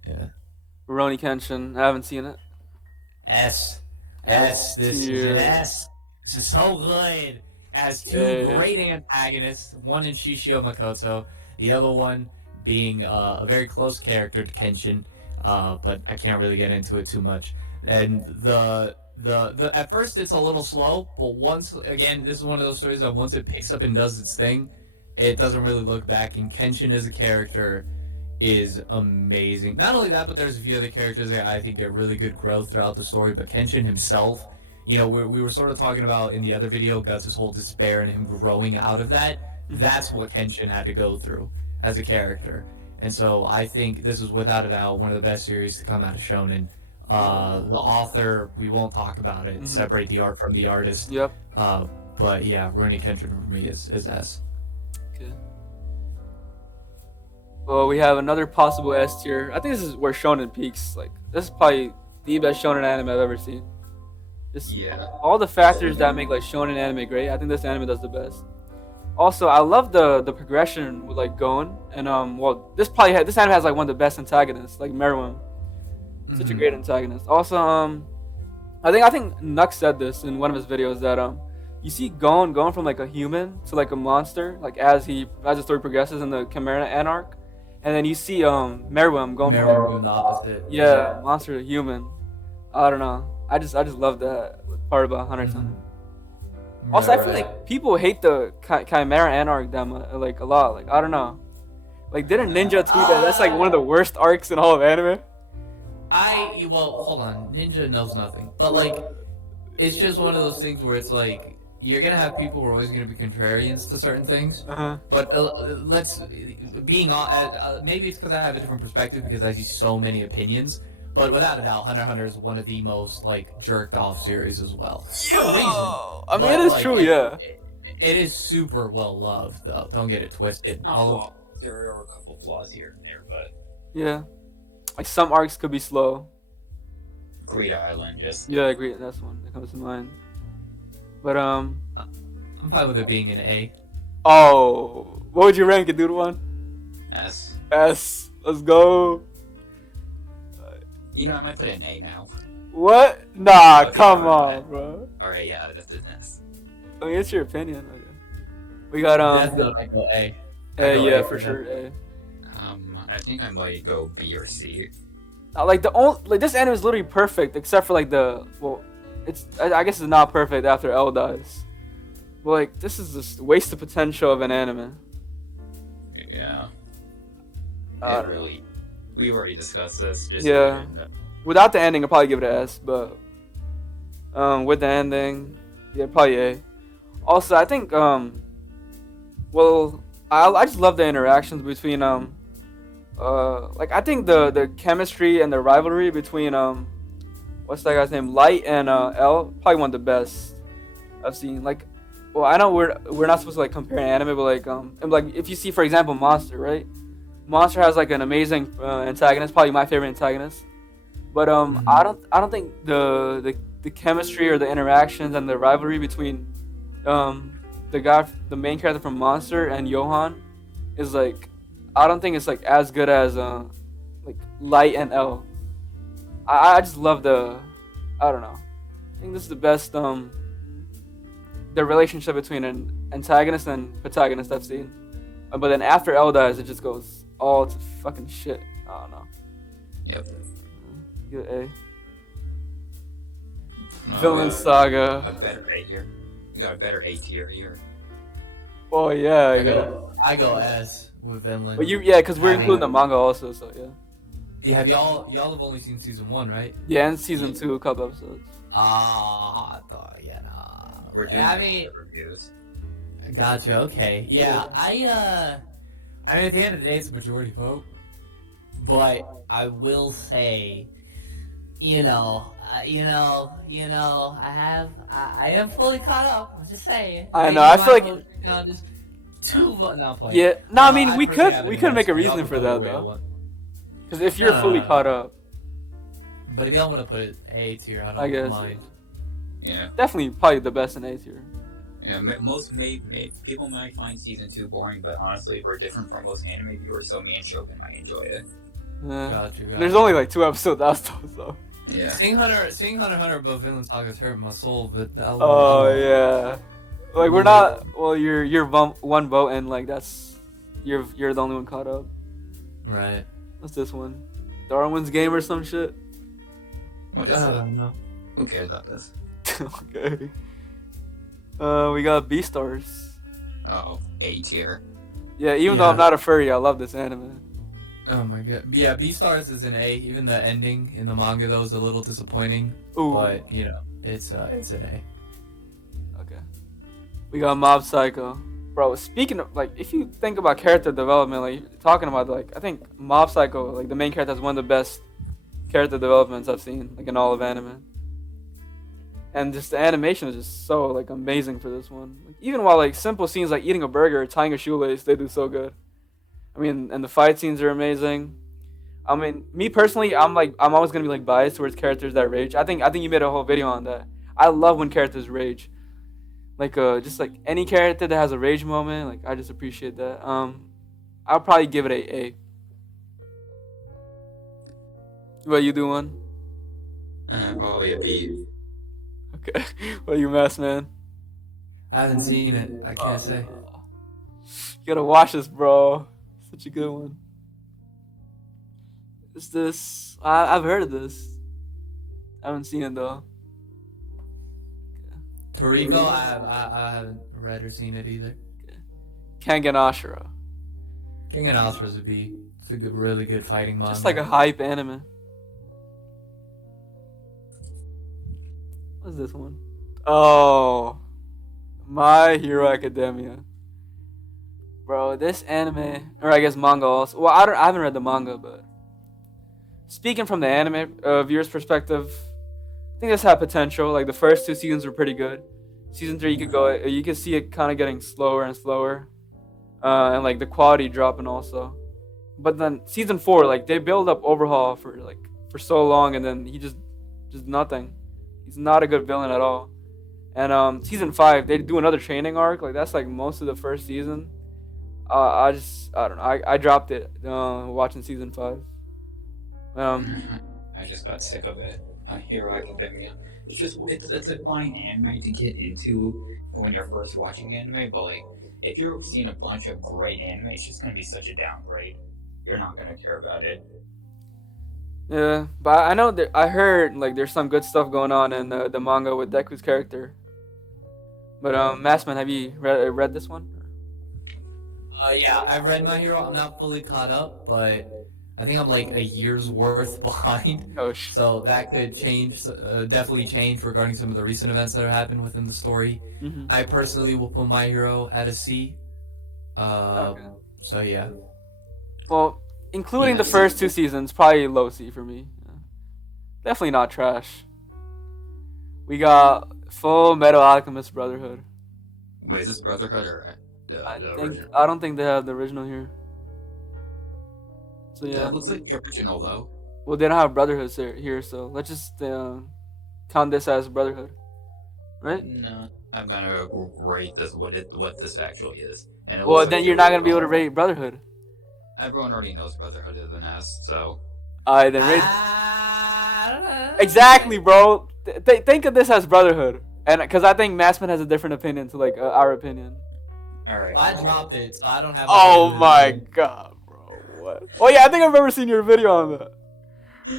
Yeah. Rurouni Kenshin, I haven't seen it. S. This is an S. This is so good. It has two great antagonists, one in Shishio Makoto, the other one being a very close character to Kenshin, but I can't really get into it too much. And the at first it's a little slow, but once again, this is one of those stories that once it picks up and does its thing, it doesn't really look back. And Kenshin as a character is amazing. Not only that, but there's a few other characters that I think get really good growth throughout the story. But Kenshin himself, you know, we were sort of talking about in the other video, Gus' whole despair and him growing out of that. That's what Kenshin had to go through as a character. And so I think this is without a doubt one of the best series to come out of Shonen. The author, we won't talk about it. Separate the art from the artist. Yep. But yeah, Rurouni Kenshin for me is S. Okay. Well, we have another possible S tier. I think this is where Shonen peaks. Like, this is probably the best Shonen anime I've ever seen. Just all the factors that make like Shonen anime great. I think this anime does the best. Also, I love the progression with like Gon and well, this anime has like one of the best antagonists, like Meruem. Such a great antagonist. Also, I think Nux said this in one of his videos that you see Gon going from like a human to like a monster, like as the story progresses in the Chimera Anarch, and then you see Meruem going from the opposite. Yeah, monster to human. I don't know. I just love that part about Hunter x Hunter. Also, I feel like people hate the Chimera Anarch like a lot. Like I don't know. Like didn't Ninja tweet that that's like one of the worst arcs in all of anime? Well, hold on. Ninja knows nothing. But, like, it's just one of those things where it's like, you're going to have people who are always going to be contrarians to certain things. But maybe it's because I have a different perspective because I see so many opinions. But without a doubt, Hunter x Hunter is one of the most, like, jerked off series as well. For a reason. I mean, it is true, yeah. It is super well loved, though. Don't get it twisted. There are a couple flaws here and there, but... Yeah. Like some arcs could be slow. Greed Island, just Greed. That's one that comes to mind. But I'm fine with it being an A. Oh, what would you rank it, dude? One. S. Let's go. You know, I might put it in A now. What? Nah, okay, come on, bro. All right, yeah, that's an S. I mean, it's your opinion. Okay. We got Death Note, I go A. Yeah, for sure. A. I think I might go B or C. Like this anime is literally perfect, except for like I guess it's not perfect after L dies. But like this is just waste of potential of an anime. Yeah. We've already discussed this. Without the ending, I'll probably give it an S, but with the ending, yeah, probably A. Also, I think I just love the interactions between like I think the chemistry and the rivalry between what's that guy's name, Light and L, probably one of the best I've seen. Like, well, I know we're not supposed to like compare an anime, but like if you see, for example, Monster, right? Monster has like an amazing antagonist, probably my favorite antagonist. But I don't think the chemistry or the interactions and the rivalry between the main character from Monster and Johan is like, I don't think it's like as good as like Light and L. I just love I don't know. I think this is the best the relationship between an antagonist and protagonist I've seen. But then after L dies, it just goes all to fucking shit. I don't know. Yep. Get A. No, Villain Saga. A better A here. You got a better A tier here. Oh yeah, I go S with Vinland. But because we're including the manga also, so yeah. Yeah, y'all have only seen season 1, right? Yeah, and season 2, a couple episodes. I thought, nah. We're doing reviews. Gotcha. Okay. Yeah, I mean, at the end of the day, it's a majority vote. But I will say, I am fully caught up. I'm just saying. I know. I feel like. Just 2 votes. No, I'm playing. Yeah. No, I mean we could make a reason for that though. Because if you're fully caught up. But if y'all want to put it A tier, I guess. don't mind. Yeah. Definitely, probably the best in A tier. Yeah, most people might find season 2 boring, but honestly, we're different from most anime viewers, so me and Shogun might enjoy it. Yeah. Gotcha. There's only like 2 episodes out so. Yeah. Seeing Hunter above Vinland Saga's hurt my soul, but oh yeah. Like we're not. Well, you're one vote, and like that's you're the only one caught up. Right. What's this one? Darwin's Game or some shit? What is it? No. Who cares about this? Okay. We got Beastars. Oh, A tier. Yeah, even though I'm not a furry, I love this anime. Oh my god. Yeah, Beastars is an A. Even the ending in the manga though is a little disappointing. Ooh. But it's an A. Okay. We got Mob Psycho. Bro, speaking of like, if you think about character development, like talking about like, I think Mob Psycho, like the main character, is one of the best character developments I've seen, like in all of anime. And just the animation is just so like amazing for this one. Like, even while like simple scenes like eating a burger or tying a shoelace, they do so good. I mean, and the fight scenes are amazing. I mean, me personally, I'm always gonna be like biased towards characters that rage. I think you made a whole video on that. I love when characters rage. Like just like any character that has a rage moment, like I just appreciate that. I'll probably give it a. What you doing? Probably a B. Okay. What you mess, man? I haven't seen it. I can't say. You gotta watch this, bro. Such a good one. Is this? I've heard of this. I haven't seen it though. Toriko, I haven't read or seen it either. Kengan Ashura. Kengan Ashura's a B. It's a really good fighting manga. Just like a hype anime. What's this one? Oh, My Hero Academia. Bro, this anime, or I guess manga also. Well, I haven't read the manga, but speaking from the anime viewer's perspective, I think this had potential. Like the first 2 seasons were pretty good. Season 3, you could see it kind of getting slower and slower, and like the quality dropping also. But then season 4, like they build up Overhaul for so long, and then he just nothing. He's not a good villain at all. And season 5, they do another training arc. Like that's like most of the first season. I don't know. I dropped it watching season 5. I just got sick of it. My Hero Academia. It's a fine anime to get into when you're first watching anime, but like if you're seeing a bunch of great anime, it's just gonna be such a downgrade. You're not gonna care about it. Yeah, but I know that I heard like there's some good stuff going on in the manga with Deku's character. But Massman, have you read this one? Yeah, I've read My Hero. I'm not fully caught up, but I think I'm like a year's worth behind. Oh shit. So that could change, definitely change regarding some of the recent events that have happened within the story. Mm-hmm. I personally will put My Hero at a C. Okay. So yeah. Well, including the first 2 seasons, probably low C for me. Yeah. Definitely not trash. We got Full Metal Alchemist Brotherhood. Wait, is this Brotherhood or the original? I don't think they have the original here. So yeah. That looks like the original though. Well, they don't have Brotherhood here, so let's just count this as Brotherhood, right? No, I'm gonna rate this what this actually is. And it Well, looks then like you're not gonna be able to rate Brotherhood. Everyone already knows Brotherhood is an S, so. Alright, then rate. I don't know. Exactly, bro. Think of this as Brotherhood, and because I think Massman has a different opinion to like our opinion. Alright. I dropped it, so I don't have. Oh my god, bro. What? Oh yeah, I think I've ever seen your video on that.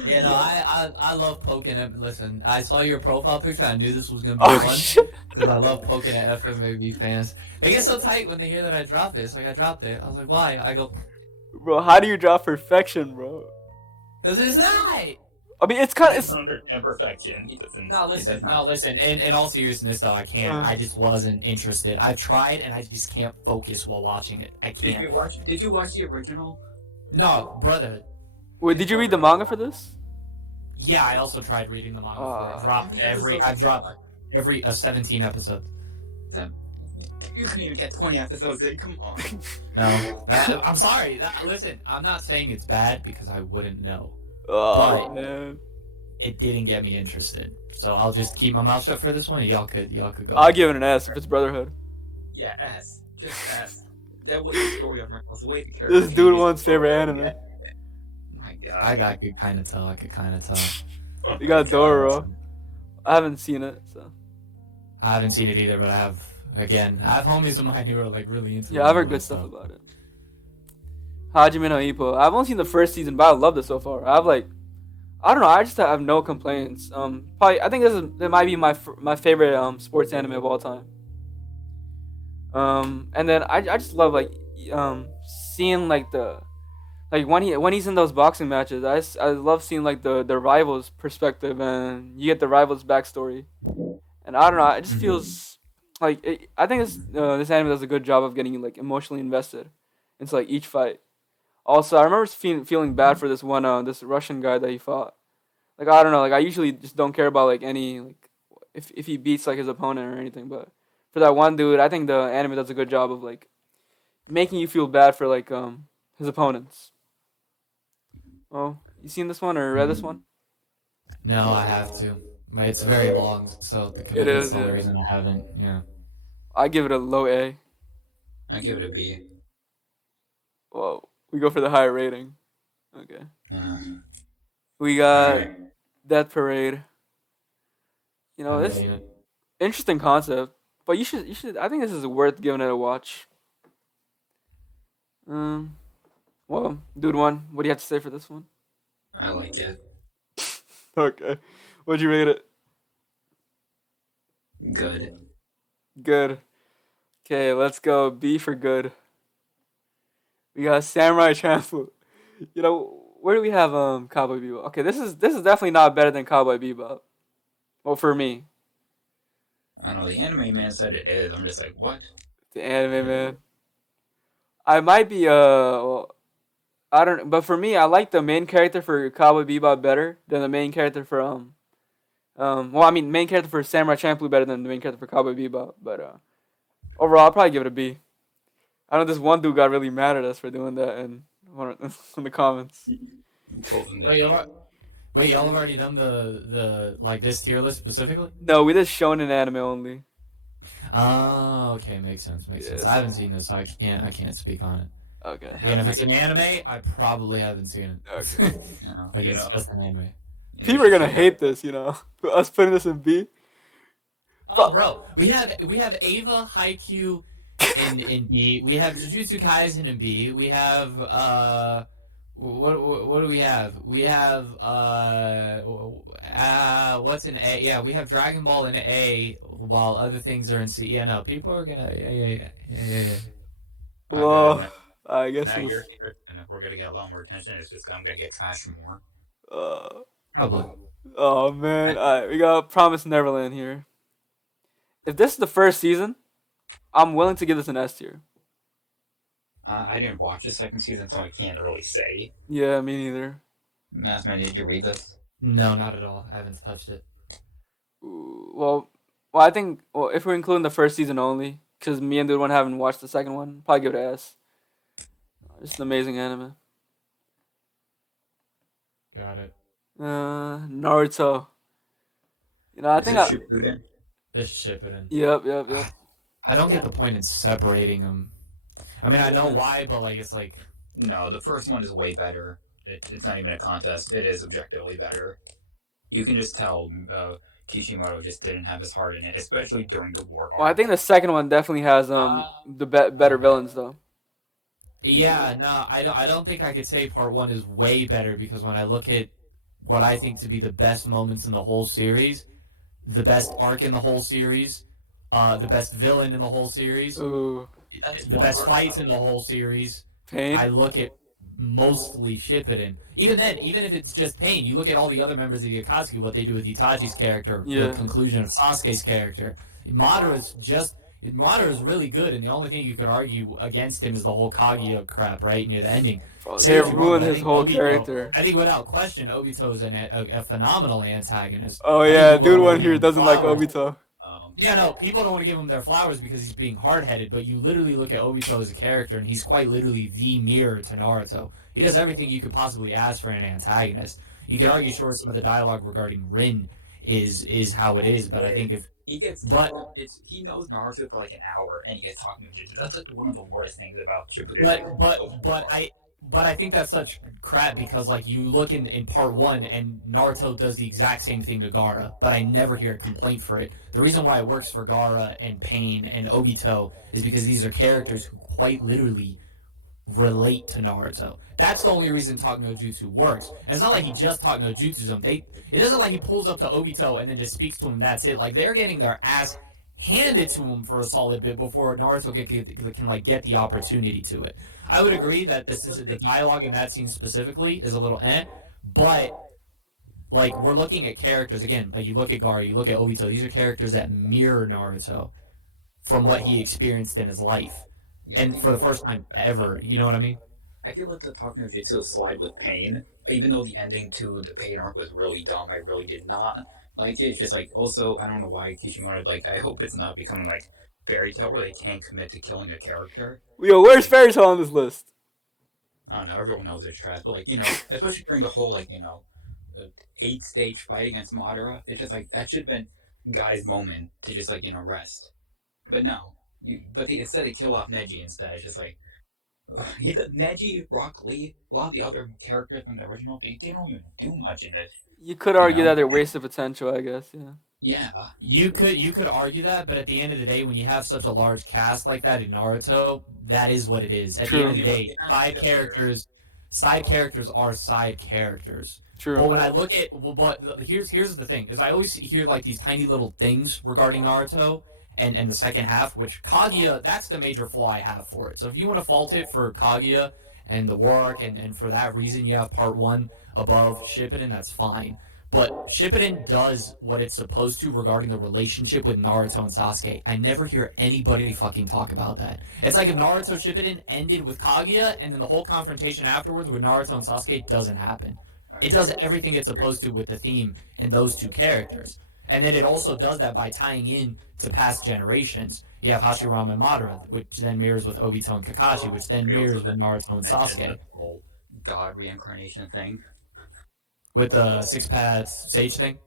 Yeah, no, I love poking at. Listen, I saw your profile picture. I knew this was gonna be Oh fun shit. because I love poking at FMAB fans. They get so tight when they hear that I dropped it. It's like I dropped it. I was like, why? I go, Bro, how do you drop perfection, bro? cause it's not. I mean, it's kind of. It's under imperfection. He doesn't. No, listen. In all seriousness, though, I can't. I just wasn't interested. I've tried, and I just can't focus while watching it. I Did can't. you watch the original? No, brother. Wait, did you read the manga for this? Yeah, I also tried reading the manga. I've dropped every 17 episodes. You couldn't even get 20 episodes in. Come on. No, I'm sorry. Listen, I'm not saying it's bad because I wouldn't know. Oh But- man. It didn't get me interested, so I'll just keep my mouth shut for this one. And y'all could go. I'll give it an S if it's Brotherhood. Yeah, S. Just S. That was the story of Merkel's way the character. This dude wants favorite anime. My God. I could kind of tell. You got Doro. I haven't seen it, so. I haven't seen it either, but I have homies of mine who are like really into. Yeah, I've heard good stuff about it. Hajime no Ippo. I've only seen the first season, but I loved it so far. I don't know. I just have no complaints. Probably I think it might be my favorite sports anime of all time. And then I just love seeing when he's in those boxing matches. I love seeing like the rivals' perspective, and you get the rivals' backstory. And I don't know. It just feels like I think this anime does a good job of getting you like emotionally invested into like each fight. Also, I remember feeling bad for this this Russian guy that he fought. Like I don't know, like I usually just don't care about like any like if he beats like his opponent or anything, but for that one dude, I think the anime does a good job of like making you feel bad for like his opponents. Oh, you seen this one or read this one? No, I have to. It's very long, so the commitment's the only reason I haven't. Yeah. I give it a low A. I give it a B. Whoa, we go for the higher rating. Okay. Uh, We got alright. Death Parade. You know, Haven't it's seen it. interesting concept, but you should. I think this is worth giving it a watch. Well, dude, one. What do you have to say for this one? I like it. Okay, what'd you rate it? Good. Good. Okay, let's go. B for good. We got Samurai Champloo. You know, where do we have Cowboy Bebop? Okay, this is definitely not better than Cowboy Bebop. Well, for me, I don't know. The anime man said it is. I'm just like, what? the anime man. I might be well, I don't. But for me, I like the main character for Cowboy Bebop better than the main character for Well, I mean, main character for Samurai Champloo better than the main character for Cowboy Bebop. But overall, I'll probably give it a B. I know this one dude got really mad at us for doing that in the comments. Told him that. Wait, y'all have already done the like this tier list specifically? No, we did shonen anime only. Oh, okay, makes sense. Yes. I haven't seen this, so I can't speak on it. Okay. And if it's an anime, I probably haven't seen it. Okay. Like You it's know. just an anime. People are gonna hate this, you know, us putting this in B. Oh, bro, we have Ava, Haikyuu in B. We have Jujutsu Kaisen in B. We have what do we have? We have what's in A? Yeah, we have Dragon Ball in A, while other things are in C. Yeah, no, people are gonna yeah. Well, I guess Now we'll, you're here, and we're gonna get a lot more attention. It's just I'm gonna get trashed more. Probably. Oh man, alright, we got Promised Neverland here. If this is the first season, I'm willing to give this an S tier. I didn't watch the second season, so I can't really say. Yeah, me neither. Massman, did you read this? No, not at all. I haven't touched it. Ooh, well, I think if we're including the first season only, because me and the one haven't watched the second one, probably give it an S. It's an amazing anime. Got it. Naruto. You know, I think I. Just ship it in. Yep. I don't get the point in separating them. I mean, I know why, but like, it's like. No, the first one is way better. It's not even a contest. It is objectively better. You can just tell. Kishimoto just didn't have his heart in it, especially during the war. Well, I think the second one definitely has better villains though. Yeah, no, I don't think I could say part one is way better because when I look at what I think to be the best moments in the whole series, the best arc in the whole series, the best villain in the whole series, Ooh, the best fights in the whole series, Pain. I look at mostly Shippuden. Even then, even if it's just Pain, you look at all the other members of the Akatsuki, what they do with Itachi's character, Yeah. the conclusion of Sasuke's character. Madara's really good, and the only thing you could argue against him is the whole Kaguya crap right near the ending. They ruined his whole character. I think without question, Obito is a phenomenal antagonist. Oh yeah, dude one here doesn't like Obito. Yeah, no, people don't want to give him their flowers because he's being hard-headed, but you literally look at Obito as a character, and he's quite literally the mirror to Naruto. He does everything you could possibly ask for an antagonist. You could argue, sure, some of the dialogue regarding Rin is how it is, but I think if he knows Naruto for like an hour, and he gets talking to Jutsu. That's like one of the worst things about Shippuden. But I think that's such crap because like you look in part one and Naruto does the exact same thing to Gaara, but I never hear a complaint for it. The reason why it works for Gaara and Pain and Obito is because these are characters who quite literally relate to Naruto. That's the only reason Talk no Jutsu works. And it's not like he just Talk no Jutsus them. It isn't like he pulls up to Obito and then just speaks to him. That's it. Like they're getting their ass handed to him for a solid bit before Naruto can like get the opportunity to it. I would agree that the dialogue in that scene specifically is a little but like we're looking at characters again. Like you look at Gaara, you look at Obito. These are characters that mirror Naruto from what he experienced in his life, and for the first time ever. You know what I mean? I could let the Talk no Jutsu slide with Pain, even though the ending to the Pain arc was really dumb. I really did not like it. It's just like also I don't know why Kishimoto like. I hope it's not becoming like Fairy Tail where they can't commit to killing a character. Yo, where's Fairy Tail on this list? I don't know. Everyone knows it's trash, but like especially during the whole like 8-stage fight against Madara, it's just like that should have been Guy's moment to just like rest. But no, instead they kill off Neji instead. It's just like Neji, Rock Lee, a lot of the other characters from the original, they don't even do much in this. You could argue that they're wasted potential, I guess. Yeah. Yeah. You could argue that, but at the end of the day, when you have such a large cast like that in Naruto, that is what it is. At the end of the day, side characters are side characters. True. But when I look at, here's the thing, is I always hear like these tiny little things regarding Naruto and the second half, which Kaguya, that's the major flaw I have for it. So if you want to fault it for Kaguya and the war arc, and for that reason you have part one above Shippuden, that's fine. But Shippuden does what it's supposed to regarding the relationship with Naruto and Sasuke. I never hear anybody fucking talk about that. It's like if Naruto Shippuden ended with Kaguya, and then the whole confrontation afterwards with Naruto and Sasuke doesn't happen. It does everything it's supposed to with the theme and those two characters. And then it also does that by tying in to past generations. You have Hashirama and Madara, which then mirrors with Obito and Kakashi, which then mirrors with Naruto and Sasuke. Whole god reincarnation thing. With the six-path sage thing?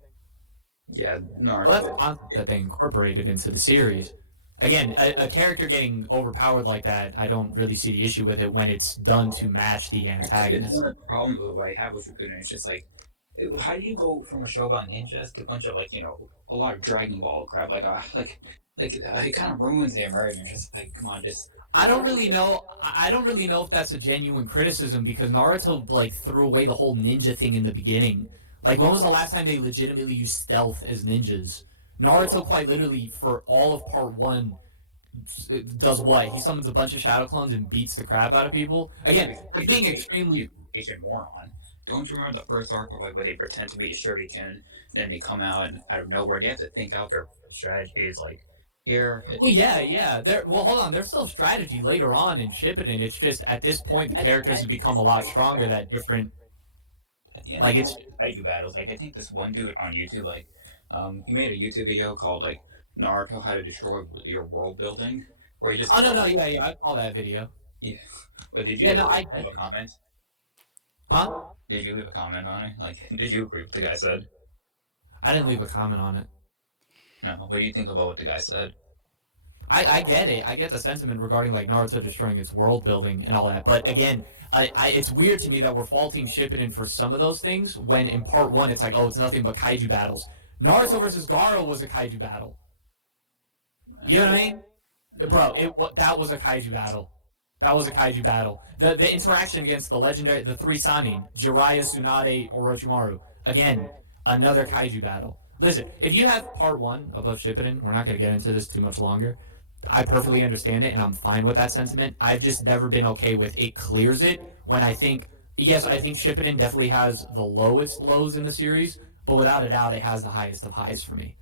Yeah, Naruto. Well, that's a concept that they incorporated into the series. Again, a character getting overpowered like that, I don't really see the issue with it when it's done to match the antagonist. One of the problems I have with Shippuden is just like, how do you go from a show about ninjas to a bunch of like, a lot of Dragon Ball crap? It kind of ruins the immersion. Just like, come on, just. I don't really know if that's a genuine criticism because Naruto like threw away the whole ninja thing in the beginning. Like, when was the last time they legitimately used stealth as ninjas? Naruto quite literally for all of part one does what? He summons a bunch of shadow clones and beats the crap out of people. Again, he's being extremely moron. Don't you remember the first arc where they pretend to be a shuriken, then they come out and out of nowhere they have to think out their strategies like. Here. Well, yeah. Hold on. There's still strategy later on in Shippuden. It's just at this point the characters have become a lot stronger. That different. Yeah, like it's kaiju battles. Like I think this one dude on YouTube, like, he made a YouTube video called like Naruto How to Destroy Your World Building, where he just. Oh no, yeah, I saw that video. Yeah, but did you? leave a comment? Huh? Did you leave a comment on it? Like, did you agree with what the guy said? I didn't leave a comment on it. No. What do you think about what the guy said? I get it. I get the sentiment regarding like Naruto destroying its world building and all that. But again, it's weird to me that we're faulting Shippuden for some of those things when in part one it's like, oh, it's nothing but kaiju battles. Naruto versus Gaara was a kaiju battle. You know what I mean? Bro, that was a kaiju battle. That was a kaiju battle. The interaction against the three Sanin, Jiraiya, Tsunade, Orochimaru. Again, another kaiju battle. Listen, if you have part 1 above Shippuden, we're not going to get into this too much longer. I perfectly understand it, and I'm fine with that sentiment. I've just never been okay with it clears it when I think, yes, I think Shippuden definitely has the lowest lows in the series, but without a doubt, it has the highest of highs for me.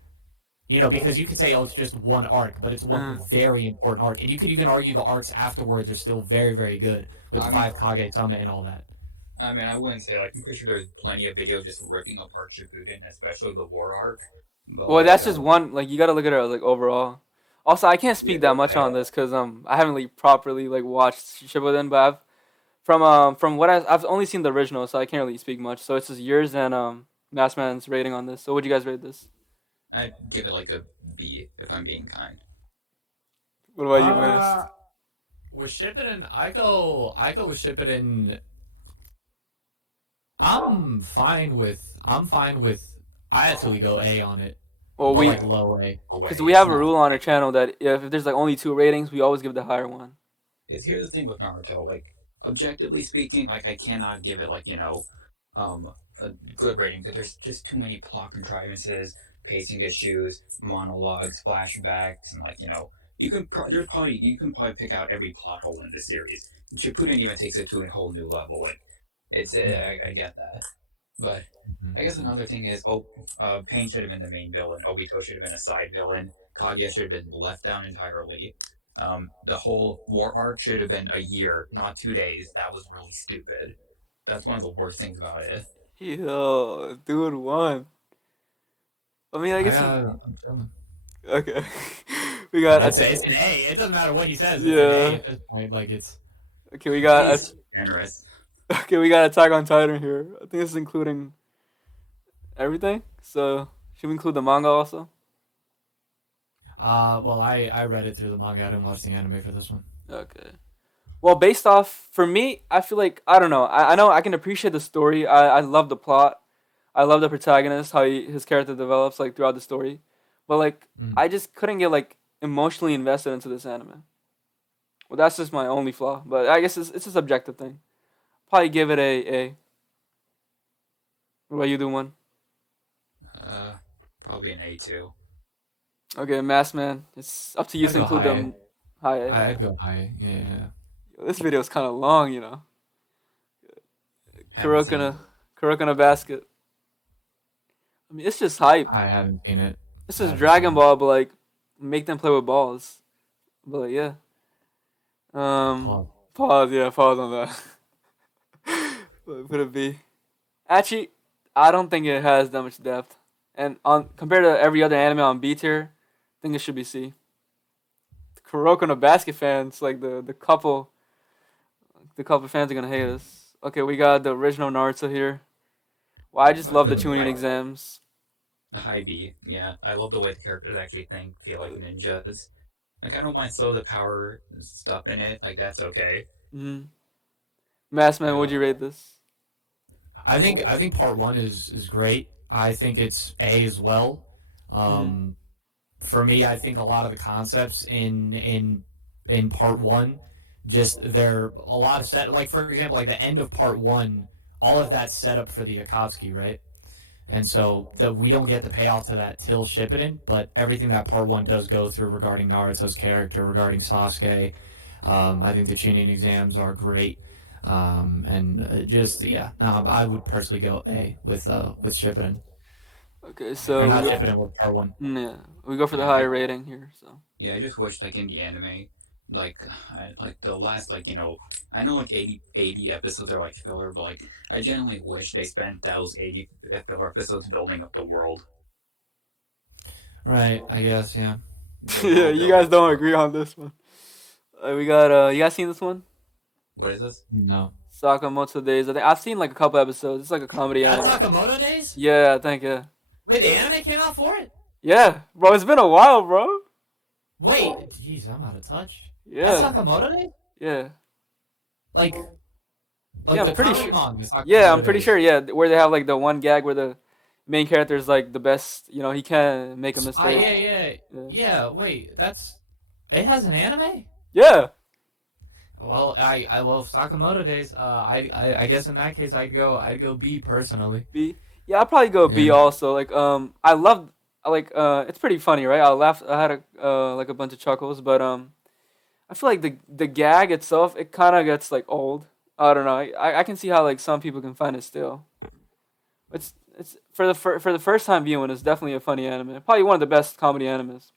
You know, because you could say, oh, it's just one arc, but it's one very important arc. And you could even argue the arcs afterwards are still very, very good with the 5 Kage-tama and all that. I mean, I wouldn't say, like, I'm pretty sure there's plenty of videos just ripping apart Shippuden, especially the war arc. But, well, that's just one, like, you gotta look at it, like, overall. Also, I can't speak that much on this, because I haven't, like, properly, like, watched Shippuden, but from what I've only seen the original, so I can't really speak much. So it's just yours and Massman's rating on this. So would you guys rate this? I'd give it like a B if I'm being kind. What about you, Ernest? With Shippuden, I go with Shippuden. I'm fine with. I actually go A on it. Well, we like low A. Because we have a rule on our channel that if there's like only 2 ratings, we always give the higher one. Here's the thing with Naruto, like objectively speaking, like I cannot give it like a good rating because there's just too many plot contrivances, pacing issues, monologues, flashbacks, and you can probably pick out every plot hole in this series. Shippuden even takes it to a whole new level. Like it's I get that, but I guess another thing is Pain should have been the main villain. Obito should have been a side villain. Kaguya should have been left down entirely. The whole war arc should have been a year, not 2 days. That was really stupid. That's one of the worst things about it. Yo, dude won. I mean, I guess. I'm chilling. Okay. We got. I'd say it's an A. It doesn't matter what he says. Yeah. It's an A at this point. Like it's. Okay, we got. Generous. Okay, we got Attack on Titan here. I think this is including everything. So should we include the manga also? Well, I read it through the manga. I didn't watch the anime for this one. Okay. Well, based off, for me, I feel like, I don't know. I know I can appreciate the story. I love the plot. I love the protagonist, how his character develops, like, throughout the story. But, like, I just couldn't get, like, emotionally invested into this anime. Well, that's just my only flaw. But I guess it's a subjective thing. Probably give it a. What about you, do one? Probably an A2. Okay, Mass Man. It's up to you to include them. High. I'd go high. Yeah. This video is kind of long, you know. Kuroko in a basket. I mean, it's just hype. I haven't seen it. This is Dragon Ball, but like, make them play with balls. But like, yeah. Pause. Yeah, pause on that. Put a B. Actually, I don't think it has that much depth. And compared to every other anime on B tier, I think it should be C. Kuroko in a basket fans, like the couple fans are gonna hate us. Okay, we got the original Naruto here. Well, I just love the tuning exams. A high B, yeah. I love the way the characters actually feel like ninjas. Like I don't mind the power stuff in it. Like that's okay. Massman, would you rate this? I think part 1 is great. I think it's A as well. For me, I think a lot of the concepts in part 1, just they're a lot of set. Like for example, like the end of part 1, all of that's set up for the Akatsuki, right? And so we don't get the payoff to that till Shippuden, but everything that part 1 does go through regarding Naruto's character, regarding Sasuke, I think the tuning exams are great. I would personally go A with Shippuden. Okay, so or not Shippuden with part 1. Yeah, we go for the higher rating here. So yeah, I just wish like in the anime, like the last I know like 80 episodes are like filler, but like I genuinely wish they spent those 80 filler episodes building up the world. Right, I guess, yeah. Yeah, you guys don't agree on this one. We got you guys seen this one? What is this? No. Sakamoto Days. I think I've seen like a couple episodes. It's like a comedy anime. That's Sakamoto Days? Yeah, I think yeah. Wait, the anime came out for it? Yeah, bro, it's been a while, bro. Wait, jeez, I'm out of touch. Yeah. That's Sakamoto Days? Yeah. Like yeah, I'm pretty sure. Manga, Yeah, I'm pretty sure. Yeah, where they have like the one gag where main character is like the best. You know, he can't make a Oh mistake. yeah, yeah, Yeah. yeah. Wait, it has an anime. Yeah. Well, I love Sakamoto Days. I guess in that case I'd go B personally. B. Yeah, I'll probably go B Yeah. also. Like I love I like it's pretty funny, right? I laughed. I had a like a bunch of chuckles, but I feel like the gag itself it kind of gets like old. I don't know. I can see how like some people can find it still. It's for the first time viewing, it's definitely a funny anime. Probably one of the best comedy animes.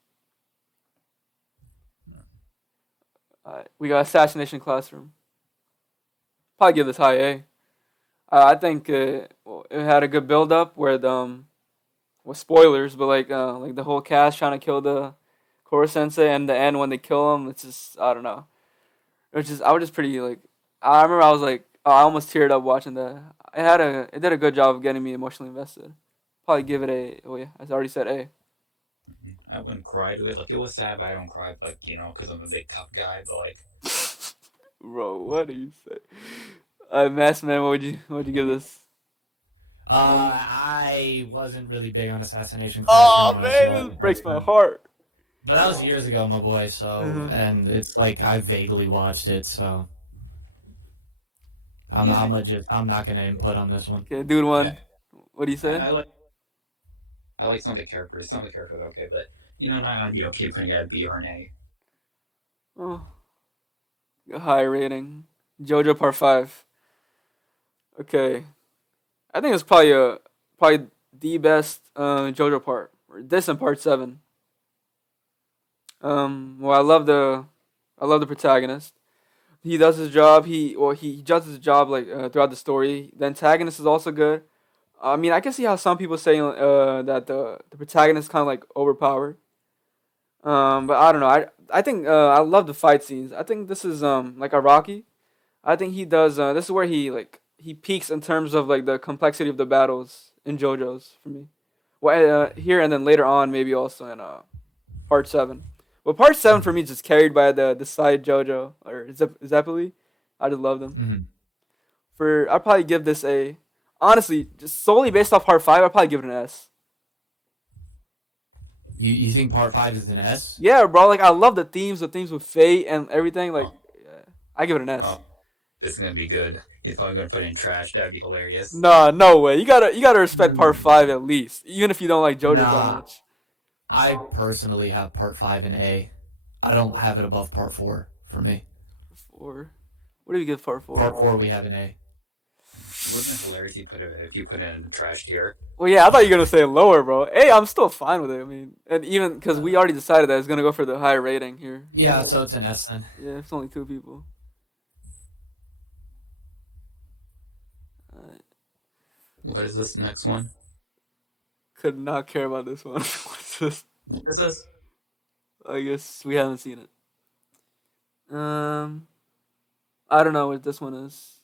We got Assassination Classroom. Probably give this high A. I think well, it had a good build up where the with spoilers, but like the whole cast trying to kill the Koro Sensei and the end when they kill him, it's just I don't know. It was just I was just pretty like I remember I was like oh, I almost teared up watching that. It did a good job of getting me emotionally invested. Probably give it a oh yeah I already said A. I wouldn't cry to it. Like, it was sad, but I don't cry, like, because I'm a big cup guy, but, like, Bro, what do you say? Mass man, what would you give this? I wasn't really big on Assassination Oh Classroom when I man, saw this it. breaks my heart. But that was years ago, my boy. So, Mhm. and it's like I vaguely watched it, so yeah, I'm not gonna input on this one. Okay, dude, yeah. one. What do you I, say? I like I like some of the characters. Some of the characters are okay, but, not gonna be okay putting it at B or an A. Oh, a high rating. JoJo Part 5. Okay, I think it's probably the best JoJo part. Or this and Part 7. Well, I love the protagonist. He does his job. He does his job like throughout the story. The antagonist is also good. I mean, I can see how some people say that the protagonist kind of like overpowered. But I don't know. I think I love the fight scenes. I think this is like a Rocky. I think he does. This is where he peaks in terms of like the complexity of the battles in JoJo's for me. Well, here and then later on, maybe also in Part 7. Well, Part 7 for me is just carried by the side JoJo or Zeppeli. I just love them. Hmm. I'd probably give this a honestly just solely based off Part 5. I'd probably give it an S. You think Part 5 is an S? Yeah, bro. Like I love the themes with Fate and everything. Like, Oh, yeah, I give it an S. oh, this is gonna be good. He's probably gonna put it in trash. That'd be hilarious. Nah, no way. You gotta respect Part Mm. 5 at least, even if you don't like JoJo that Nah, much. I personally have Part 5 in A. I don't have it above Part 4 for me. 4. What do you give Part 4? Part 4 we have an A. Wouldn't it hilarious if you put it in the trash tier? Well, yeah, I thought you were gonna say lower, bro. Hey, I'm still fine with it. I mean, and even because we already decided that it's gonna go for the higher rating here. Yeah, so it's an S then. Yeah, it's only two people. Uh, What is this next one? could not care about this one. What's this? What is this? I guess we haven't seen it. I don't know what this one is.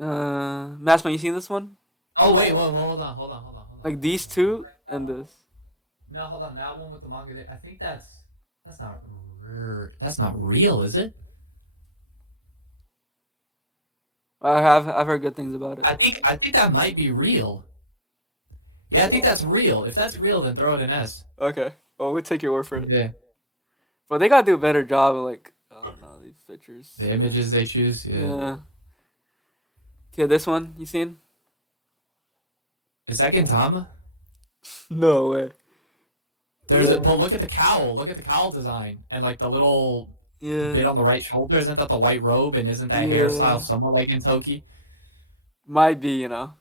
Massman, you seen this one? Oh wait, whoa, hold on. Like these two and this. No, hold on. That one with the manga. I think that's not that's not real, is it? I've heard good things about it. I think that might be real. Yeah, I think that's real. If that's real, then throw it in S. Okay. Well, we'll take your word for it. Yeah. But they gotta do a better job of like I don't know these pictures. The images they choose. Yeah. Yeah. Okay, this one you seen? Is that Gintama? No way. But look at the cowl. Look at the cowl design and like the little bit Yeah. on the right shoulder. Isn't that the white robe? And isn't that Yeah. hairstyle somewhat like in Toki? Might be, you know.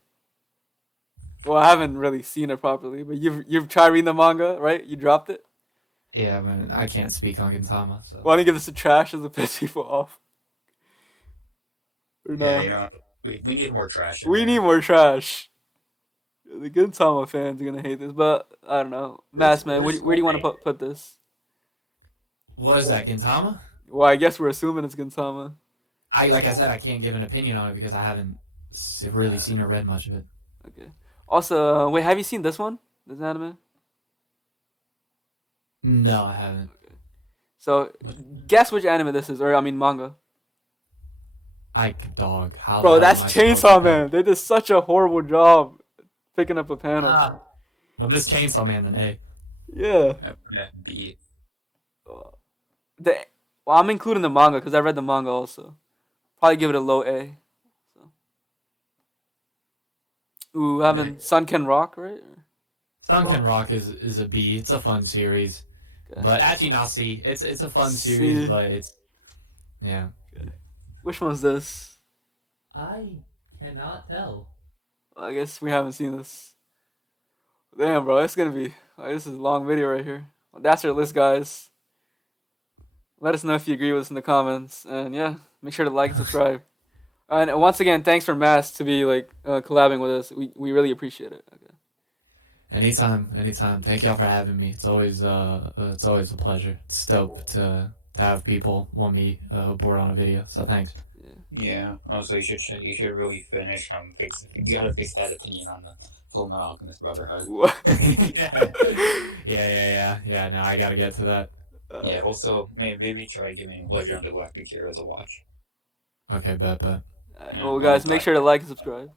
Well, I haven't really seen it properly, but you've tried reading the manga, right? You dropped it. Yeah, man. I can't speak on Gintama. So. Why don't you give this a trash as a piss people off? Or no? Yeah, we need more trash. We need more trash. The Gintama fans are gonna hate this, but I don't know. Mass man, where do you want to put this? What is that, Gintama? Well, I guess we're assuming it's Gintama. Like I said, I can't give an opinion on it because I haven't really seen or read much of it. Okay. Also, wait, have you seen this one? This anime? No, I haven't. So, guess which anime this is, or I mean manga. Dog. Bro, how that's am I supposed to Chainsaw know? Man. They did such a horrible job picking up a panel. Well, this Chainsaw Man then A. Yeah. B. The, well, I'm including the manga because I read the manga also. Probably give it a low A. So. Ooh, having Sunken Rock, right? Sunken Rock is a B. It's a fun series. Okay. But actually not C. It's a fun C. series, but it's yeah. Which one's this? I cannot tell. I guess we haven't seen this. Damn, bro, it's gonna be. This is a long video right here. Well, that's our list, guys. Let us know if you agree with us in the comments, and yeah, make sure to like and subscribe. And once again, thanks for Mass to be like collabing with us. We really appreciate it. Okay. Anytime. Thank y'all for having me. It's always a pleasure. It's dope to have people want me aboard on a video. So thanks. Yeah. Also, you should really finish you gotta fix that opinion on the Fullmetal Alchemist Brotherhood. Yeah. No, I gotta get to that. Yeah. Also, maybe try giving Legend of the Galactic Heroes a watch. Okay, bet. Well, guys, make sure to like and subscribe.